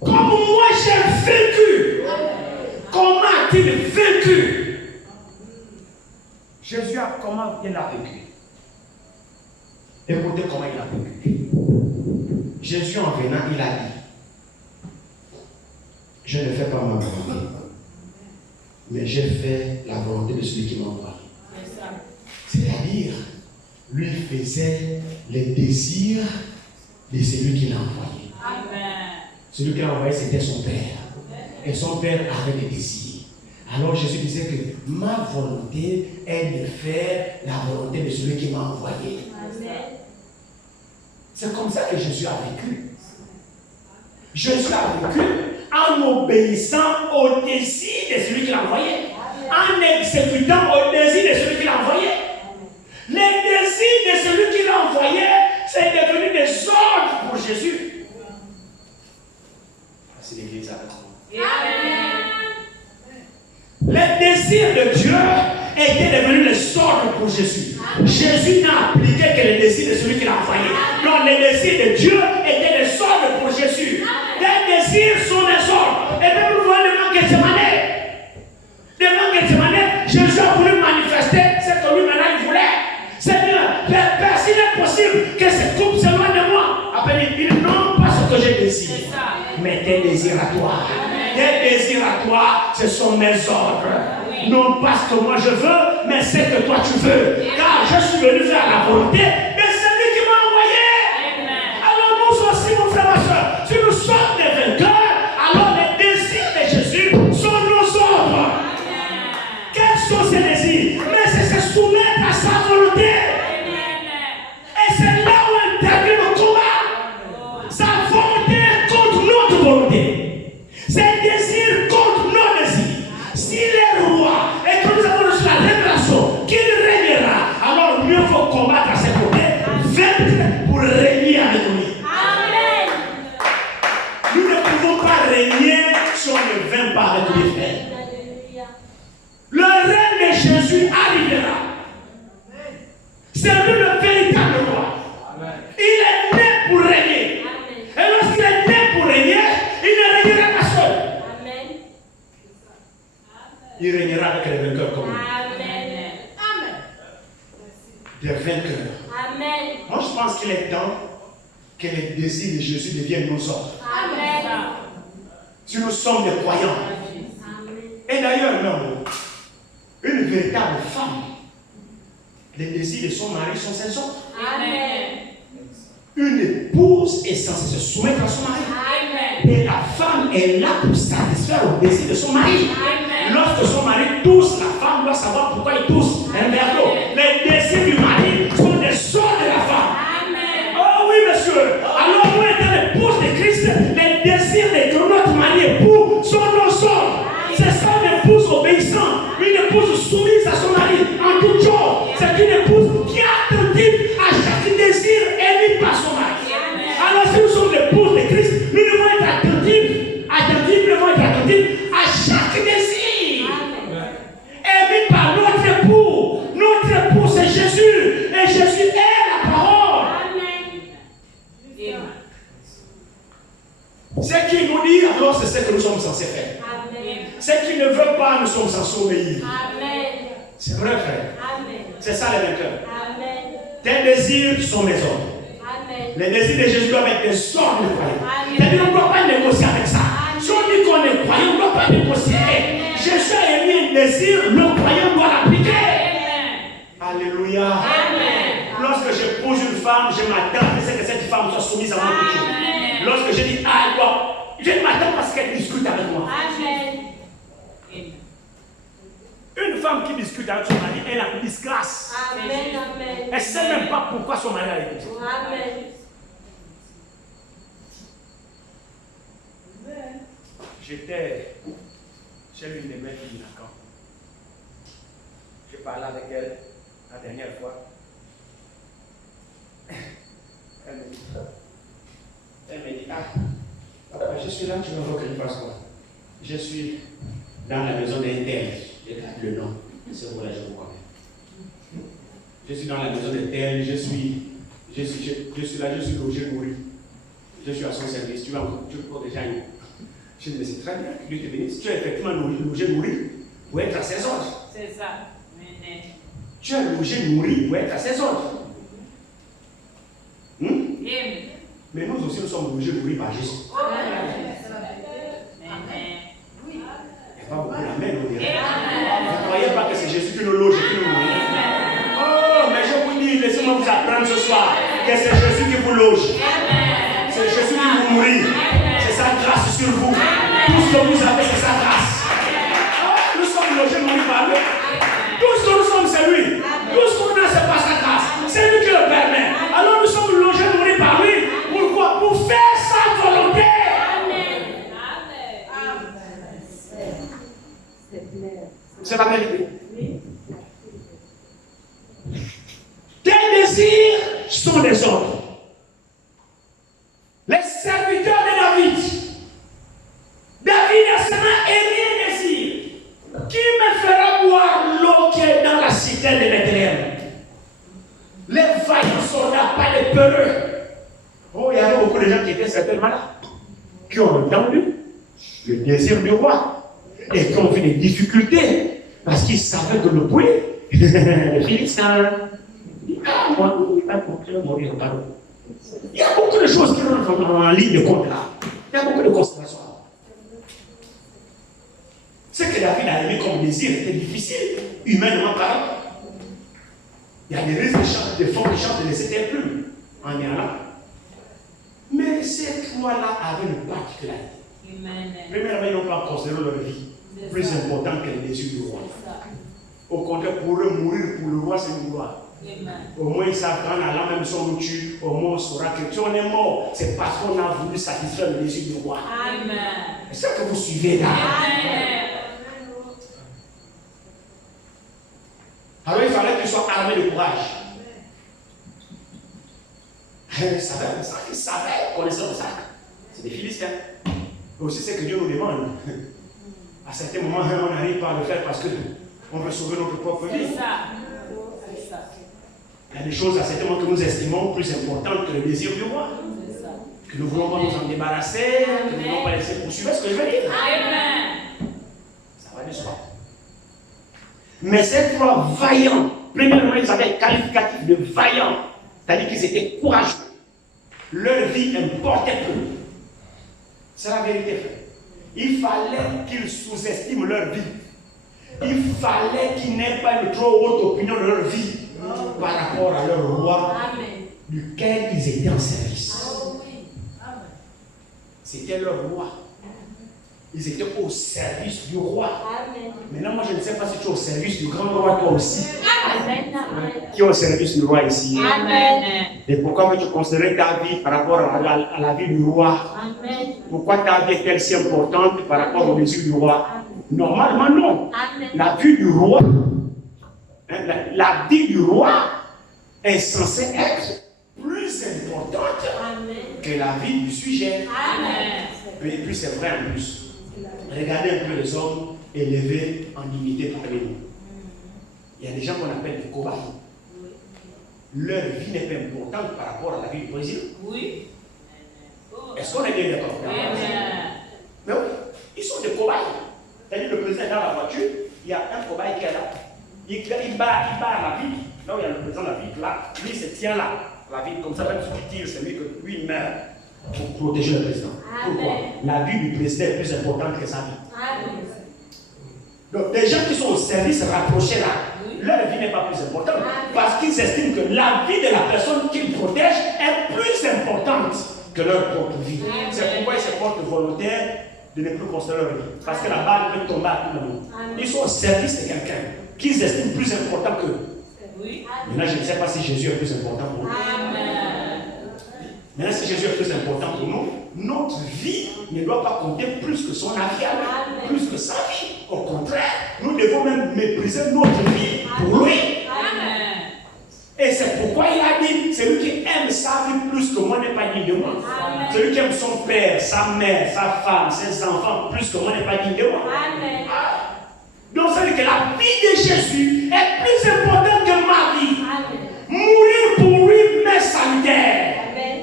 Comme moi j'ai vaincu. Comment a-t-il vaincu? Jésus a comment il a vaincu? Écoutez comment il a vaincu. Jésus en venant, il a dit, je ne fais pas ma volonté, mais j'ai fait la volonté de celui qui m'a envoyé. C'est ça. C'est-à-dire, lui faisait les désirs de celui qui l'a envoyé. Amen. Celui qui l'a envoyé, c'était son père. Et son père avait des désirs. Alors Jésus disait que ma volonté est de faire la volonté de celui qui m'a envoyé. C'est comme ça que Jésus a vécu. Jésus a vécu en obéissant au désir de celui qui l'a envoyé. En exécutant au désir de celui qui l'a envoyé. Les désirs de celui qui l'a envoyé, c'est devenu des ordres pour Jésus. C'est l'église avec moi. Amen. Les désirs de Dieu étaient devenus les ordres pour Jésus. Jésus n'a appliqué que les désirs de celui qui l'a envoyé. Non, les désirs de Dieu étaient les ordres pour Jésus. Les désirs sont les ordres. Et même nous voyons devant Gethsemane, Jésus a voulu manifester ce que lui maintenant il voulait. Seigneur, s'il est possible que cette coupe s'éloigne de moi. Après, il dit non, pas ce que je désire, mais tes désirs à toi. Tes désirs à toi, ce sont mes ordres. Non pas ce que moi je veux, mais ce que toi tu veux. Car je suis venu faire la volonté de celui qui m'a envoyé. Alors nous aussi, mon frère, ma soeur, si nous sommes des vainqueurs, alors les désirs de Jésus sont nos ordres. Quels sont ces désirs? Mais c'est se soumettre à sa volonté. Et c'est là où intervient le combat. Sa volonté contre notre volonté. Ses désirs contre nos désirs. S'il est roi et que nous avons reçu la révélation qu'il régnera, alors mieux faut combattre à ses côtés, vaincre pour régner avec lui. Amen. Nous ne pouvons pas régner si on ne vainc pas avec lui, frère. Le règne de Jésus arrivera. C'est lui le véritable roi. Il est né pour régner. Et lorsqu'il est né pour régner, il ne régnera pas seul. Amen. Il régnera avec les vainqueurs comme nous. Amen. Des vainqueurs. Amen. Moi, je pense qu'il est temps que les désirs de Jésus deviennent nos ordres. Amen. Si nous sommes des croyants. Amen. Et d'ailleurs, non, une véritable femme, les désirs de son mari sont ses ordres. Amen. Une épouse est censée se soumettre à son mari. Amen. Et la femme est là pour satisfaire au désir de son mari. Amen. Lorsque son mari tousse, la femme doit savoir pourquoi il tousse. Les désirs du mari sont des ordres de la femme. Amen. Oh oui, monsieur. Alors, nous étant l'épouse de Christ, les désirs de notre mari époux en toute chose. C'est une épouse qui est attentive à chaque désir émis par son mari. Alors si nous sommes l'épouse de Christ, nous devons être attentifs à chaque désir émis par notre époux. Notre époux c'est Jésus et Jésus est la parole. Ce qu'il nous dit, alors c'est ce que nous sommes censés faire. Ce qu'il ne veut pas, nous sommes censés obéir. C'est vrai, frère. C'est ça les vainqueurs. Tes désirs sont mes ordres. Les désirs de Jésus doivent être des ordres de croyants. C'est-à-dire qu'on ne doit pas négocier avec ça. Si on dit qu'on est croyant, on ne doit pas négocier. Jésus a émis un désir, le croyant doit l'appliquer. Alléluia. Lorsque je pose une femme, je m'attends à ce que cette femme soit soumise à mon coutume. Lorsque je dis, je ne m'attends pas à ce qu'elle discute avec moi. Une femme qui discute avec son mari, elle a une disgrâce. Elle ne sait même pas pourquoi son mari a été. J'étais chez l'une de mes filles à Caen. Je parlais avec elle la dernière fois. Elle me dit, papa, je suis là, tu me veux que je fasse quoi? Je suis dans la maison d'un tel. Je garde le nom, c'est pour là je vous connais. Je suis dans la maison d'un tel, je suis là, je suis logé, nourri. Je suis à son service, tu peux déjà y aller. Je dis, mais c'est très bien, que Dieu te bénisse. Tu es effectivement logé, nourri pour être à ses ordres. C'est ça. Tu es logé, nourri pour être à ses ordres. Mais nous aussi, nous sommes logés, nourris par Jésus. Il n'y a pas beaucoup d'amen, on dirait. Vous ne croyez pas que c'est Jésus qui nous loge et qui nous nourrit? Oh, mais je vous dis, laissez-moi vous apprendre ce soir que c'est Jésus qui vous loge. C'est Jésus qui vous nourrit. C'est sa grâce sur vous. Tout ce que vous avez, c'est sa grâce. Nous sommes logés, nourris par lui. Tout ce que nous sommes, c'est lui. Tout ce qu'on a, c'est pas sa grâce. C'est lui qui le permet. Alors nous sommes logés, nourris par lui. Pourquoi? Pour faire sa volonté. C'est la vérité. Tes désirs sont des ordres. Les serviteurs de David. David a seulement émis un désir. Qui me fera boire l'eau qui est dans la citerne de Bethléem? Les vaillants soldats, pas les peureux. Oh, il y avait beaucoup de gens qui étaient certainement là, qui ont entendu le désir du roi et qui ont vu des difficultés parce qu'ils savaient que le bruit, le Philistin, moi, je vais mourir. Il y a beaucoup de choses qui rentrent en ligne de compte là. Il y a beaucoup de considérations. Ce que David a aimé comme désir était difficile, humainement parlant. Il y a des risques de fortes chances de laisser tes plumes en Irlande. Mais ces trois-là avaient une particularité. Premièrement, ils n'ont pas considéré leur vie plus importante que les désirs du roi. Au contraire, pour eux, mourir pour le roi, c'est une gloire. Au moins, ils savent qu'en allant, même si on nous tue, au moins on saura que si on est mort, c'est parce qu'on a voulu satisfaire le désir du roi. C'est ça que vous suivez là. Alors il fallait qu'ils soient armés de courage. Ils savaient, connaissant ça. C'est des Philistins. Mais aussi, c'est que Dieu nous demande. À certains moments, on n'arrive pas à le faire parce qu'on veut sauver notre propre vie. C'est ça. Il y a des choses à certains moments que nous estimons plus importantes que le désir du roi. Que nous ne voulons pas nous en débarrasser, que nous ne voulons pas laisser poursuivre. Ce que je veux dire. Ça va de soi. Mais ces trois vaillants, premièrement, ils avaient le qualificatif de vaillants, c'est-à-dire qu'ils étaient courageux. Leur vie importait peu. C'est la vérité, frère. Il fallait qu'ils sous-estiment leur vie. Il fallait qu'ils n'aient pas une trop haute opinion de leur vie par rapport à leur roi, duquel ils étaient en service. C'était leur roi. Ils étaient au service du roi. Maintenant, moi, je ne sais pas si tu es au service du grand roi, toi aussi. Qui est au service du roi ici. Et pourquoi veux-tu considérer ta vie par rapport à la vie du roi? Pourquoi ta vie est-elle si importante par rapport au désir du roi? Normalement, non. La vie du roi Hein, la vie du roi est censée être plus importante Amen. que la vie du sujet. Amen. Et puis c'est vrai en plus. Regardez un peu les hommes élevés en dignité parmi nous. Il y a des gens qu'on appelle des cobayes. Leur vie n'est pas importante par rapport à la vie du président. Oui. Est-ce qu'on est bien d'accord? Amen. Mais oui, ils sont des cobayes. C'est-à-dire le président est dans la voiture, il y a un cobaye qui est là. Il bat la vitre. Là où il y a le président, la vitre là, lui il se tient là. La vitre comme ça, même si il tire, c'est lui que lui il meurt pour protéger le président. Pourquoi? La vie du président est plus importante que sa vie. Amen. Donc, des gens qui sont au service rapprochés là, leur vie n'est pas plus importante parce qu'ils estiment que la vie de la personne qu'ils protègent est plus importante que leur propre vie. C'est pourquoi ils se portent volontaires de ne plus considérer leur vie. Parce que la balle peut tomber à tout moment. Ils sont au service de quelqu'un qu'ils estiment plus important qu'eux. Oui. Maintenant, je ne sais pas si Jésus est plus important pour nous. Amen. Maintenant, si Jésus est plus important pour nous, notre vie ne doit pas compter plus que son avis à lui, plus que sa vie. Au contraire, nous devons même mépriser notre vie pour lui. Amen. Et c'est pourquoi il a dit, celui qui aime sa vie plus que moi n'est pas digne de moi. Amen. Celui qui aime son père, sa mère, sa femme, ses enfants plus que moi n'est pas digne de moi. Amen. Donc ça veut dire que la vie de Jésus est plus importante que ma vie. Amen. Mourir pour lui m'est salutaire. Amen.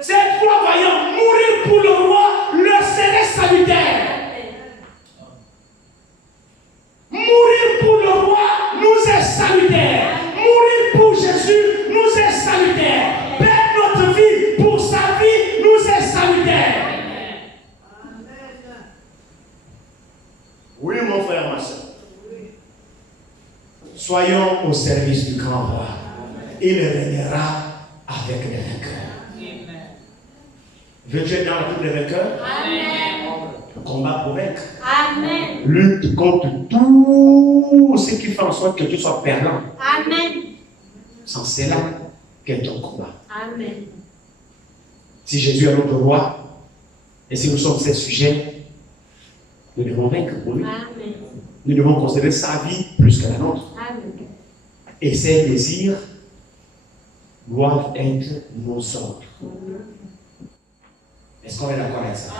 Ces trois voyants, mourir pour le roi leur serait salutaire. Mourir pour le roi nous est salutaire. Mourir pour Jésus nous est salutaire. Perdre notre vie pour sa vie nous est salutaire. Oui, mon frère, ma soeur. Soyons au service du grand roi. Il régnera avec les vainqueurs. Amen. Veux-tu être dans la troupe des vainqueurs? Amen. Combat pour vaincre. Amen. Lutte contre tout ce qui fait en sorte que tu sois perdant. Amen. Sans cela qu'est ton combat. Amen. Si Jésus est notre roi, et si nous sommes ses sujets, nous devons vaincre pour lui. Amen. Nous devons considérer sa vie plus que la nôtre. Amen. Et ses désirs doivent être nos ordres. Est-ce qu'on est d'accord avec ça?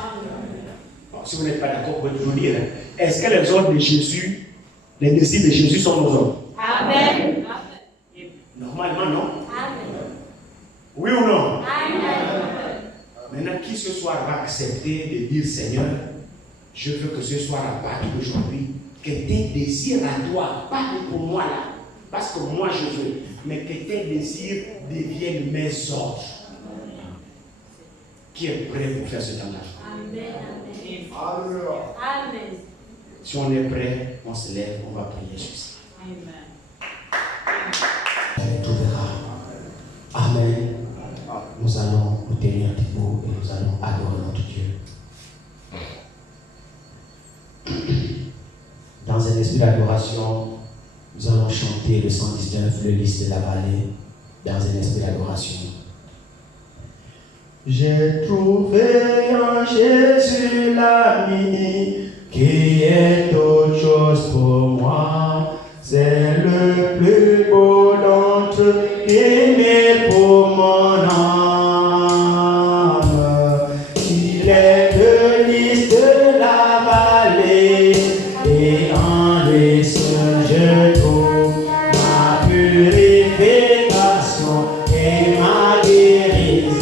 Bon, si vous n'êtes pas d'accord, vous pouvez toujours dire. Est-ce que les ordres de Jésus, les désirs de Jésus sont nos ordres? Amen. Normalement, non. Amen. Oui ou non? Amen. Maintenant, qui ce soir va accepter de dire Seigneur, je veux que ce soir à partir d'aujourd'hui, que tes désirs à toi, pas pour moi là, parce que moi je veux, mais que tes désirs deviennent mes ordres. Qui est prêt pour faire cet engagement? Amen. Alléluia. Amen. Si on est prêt, on se lève, on va prier sur ça. Amen. Et tout verra. Amen. Nous allons nous tenir debout et nous allons adorer notre Dieu. Dans un esprit d'adoration, nous allons chanter le 119, le lys de la vallée, dans un esprit d'adoration. J'ai trouvé en Jésus l'ami qui est autre chose pour moi. C'est le plus beau d'entre aimé pour mon âme. Il est le lys de la vallée et en lui seul je trouve ma purification et ma guérison.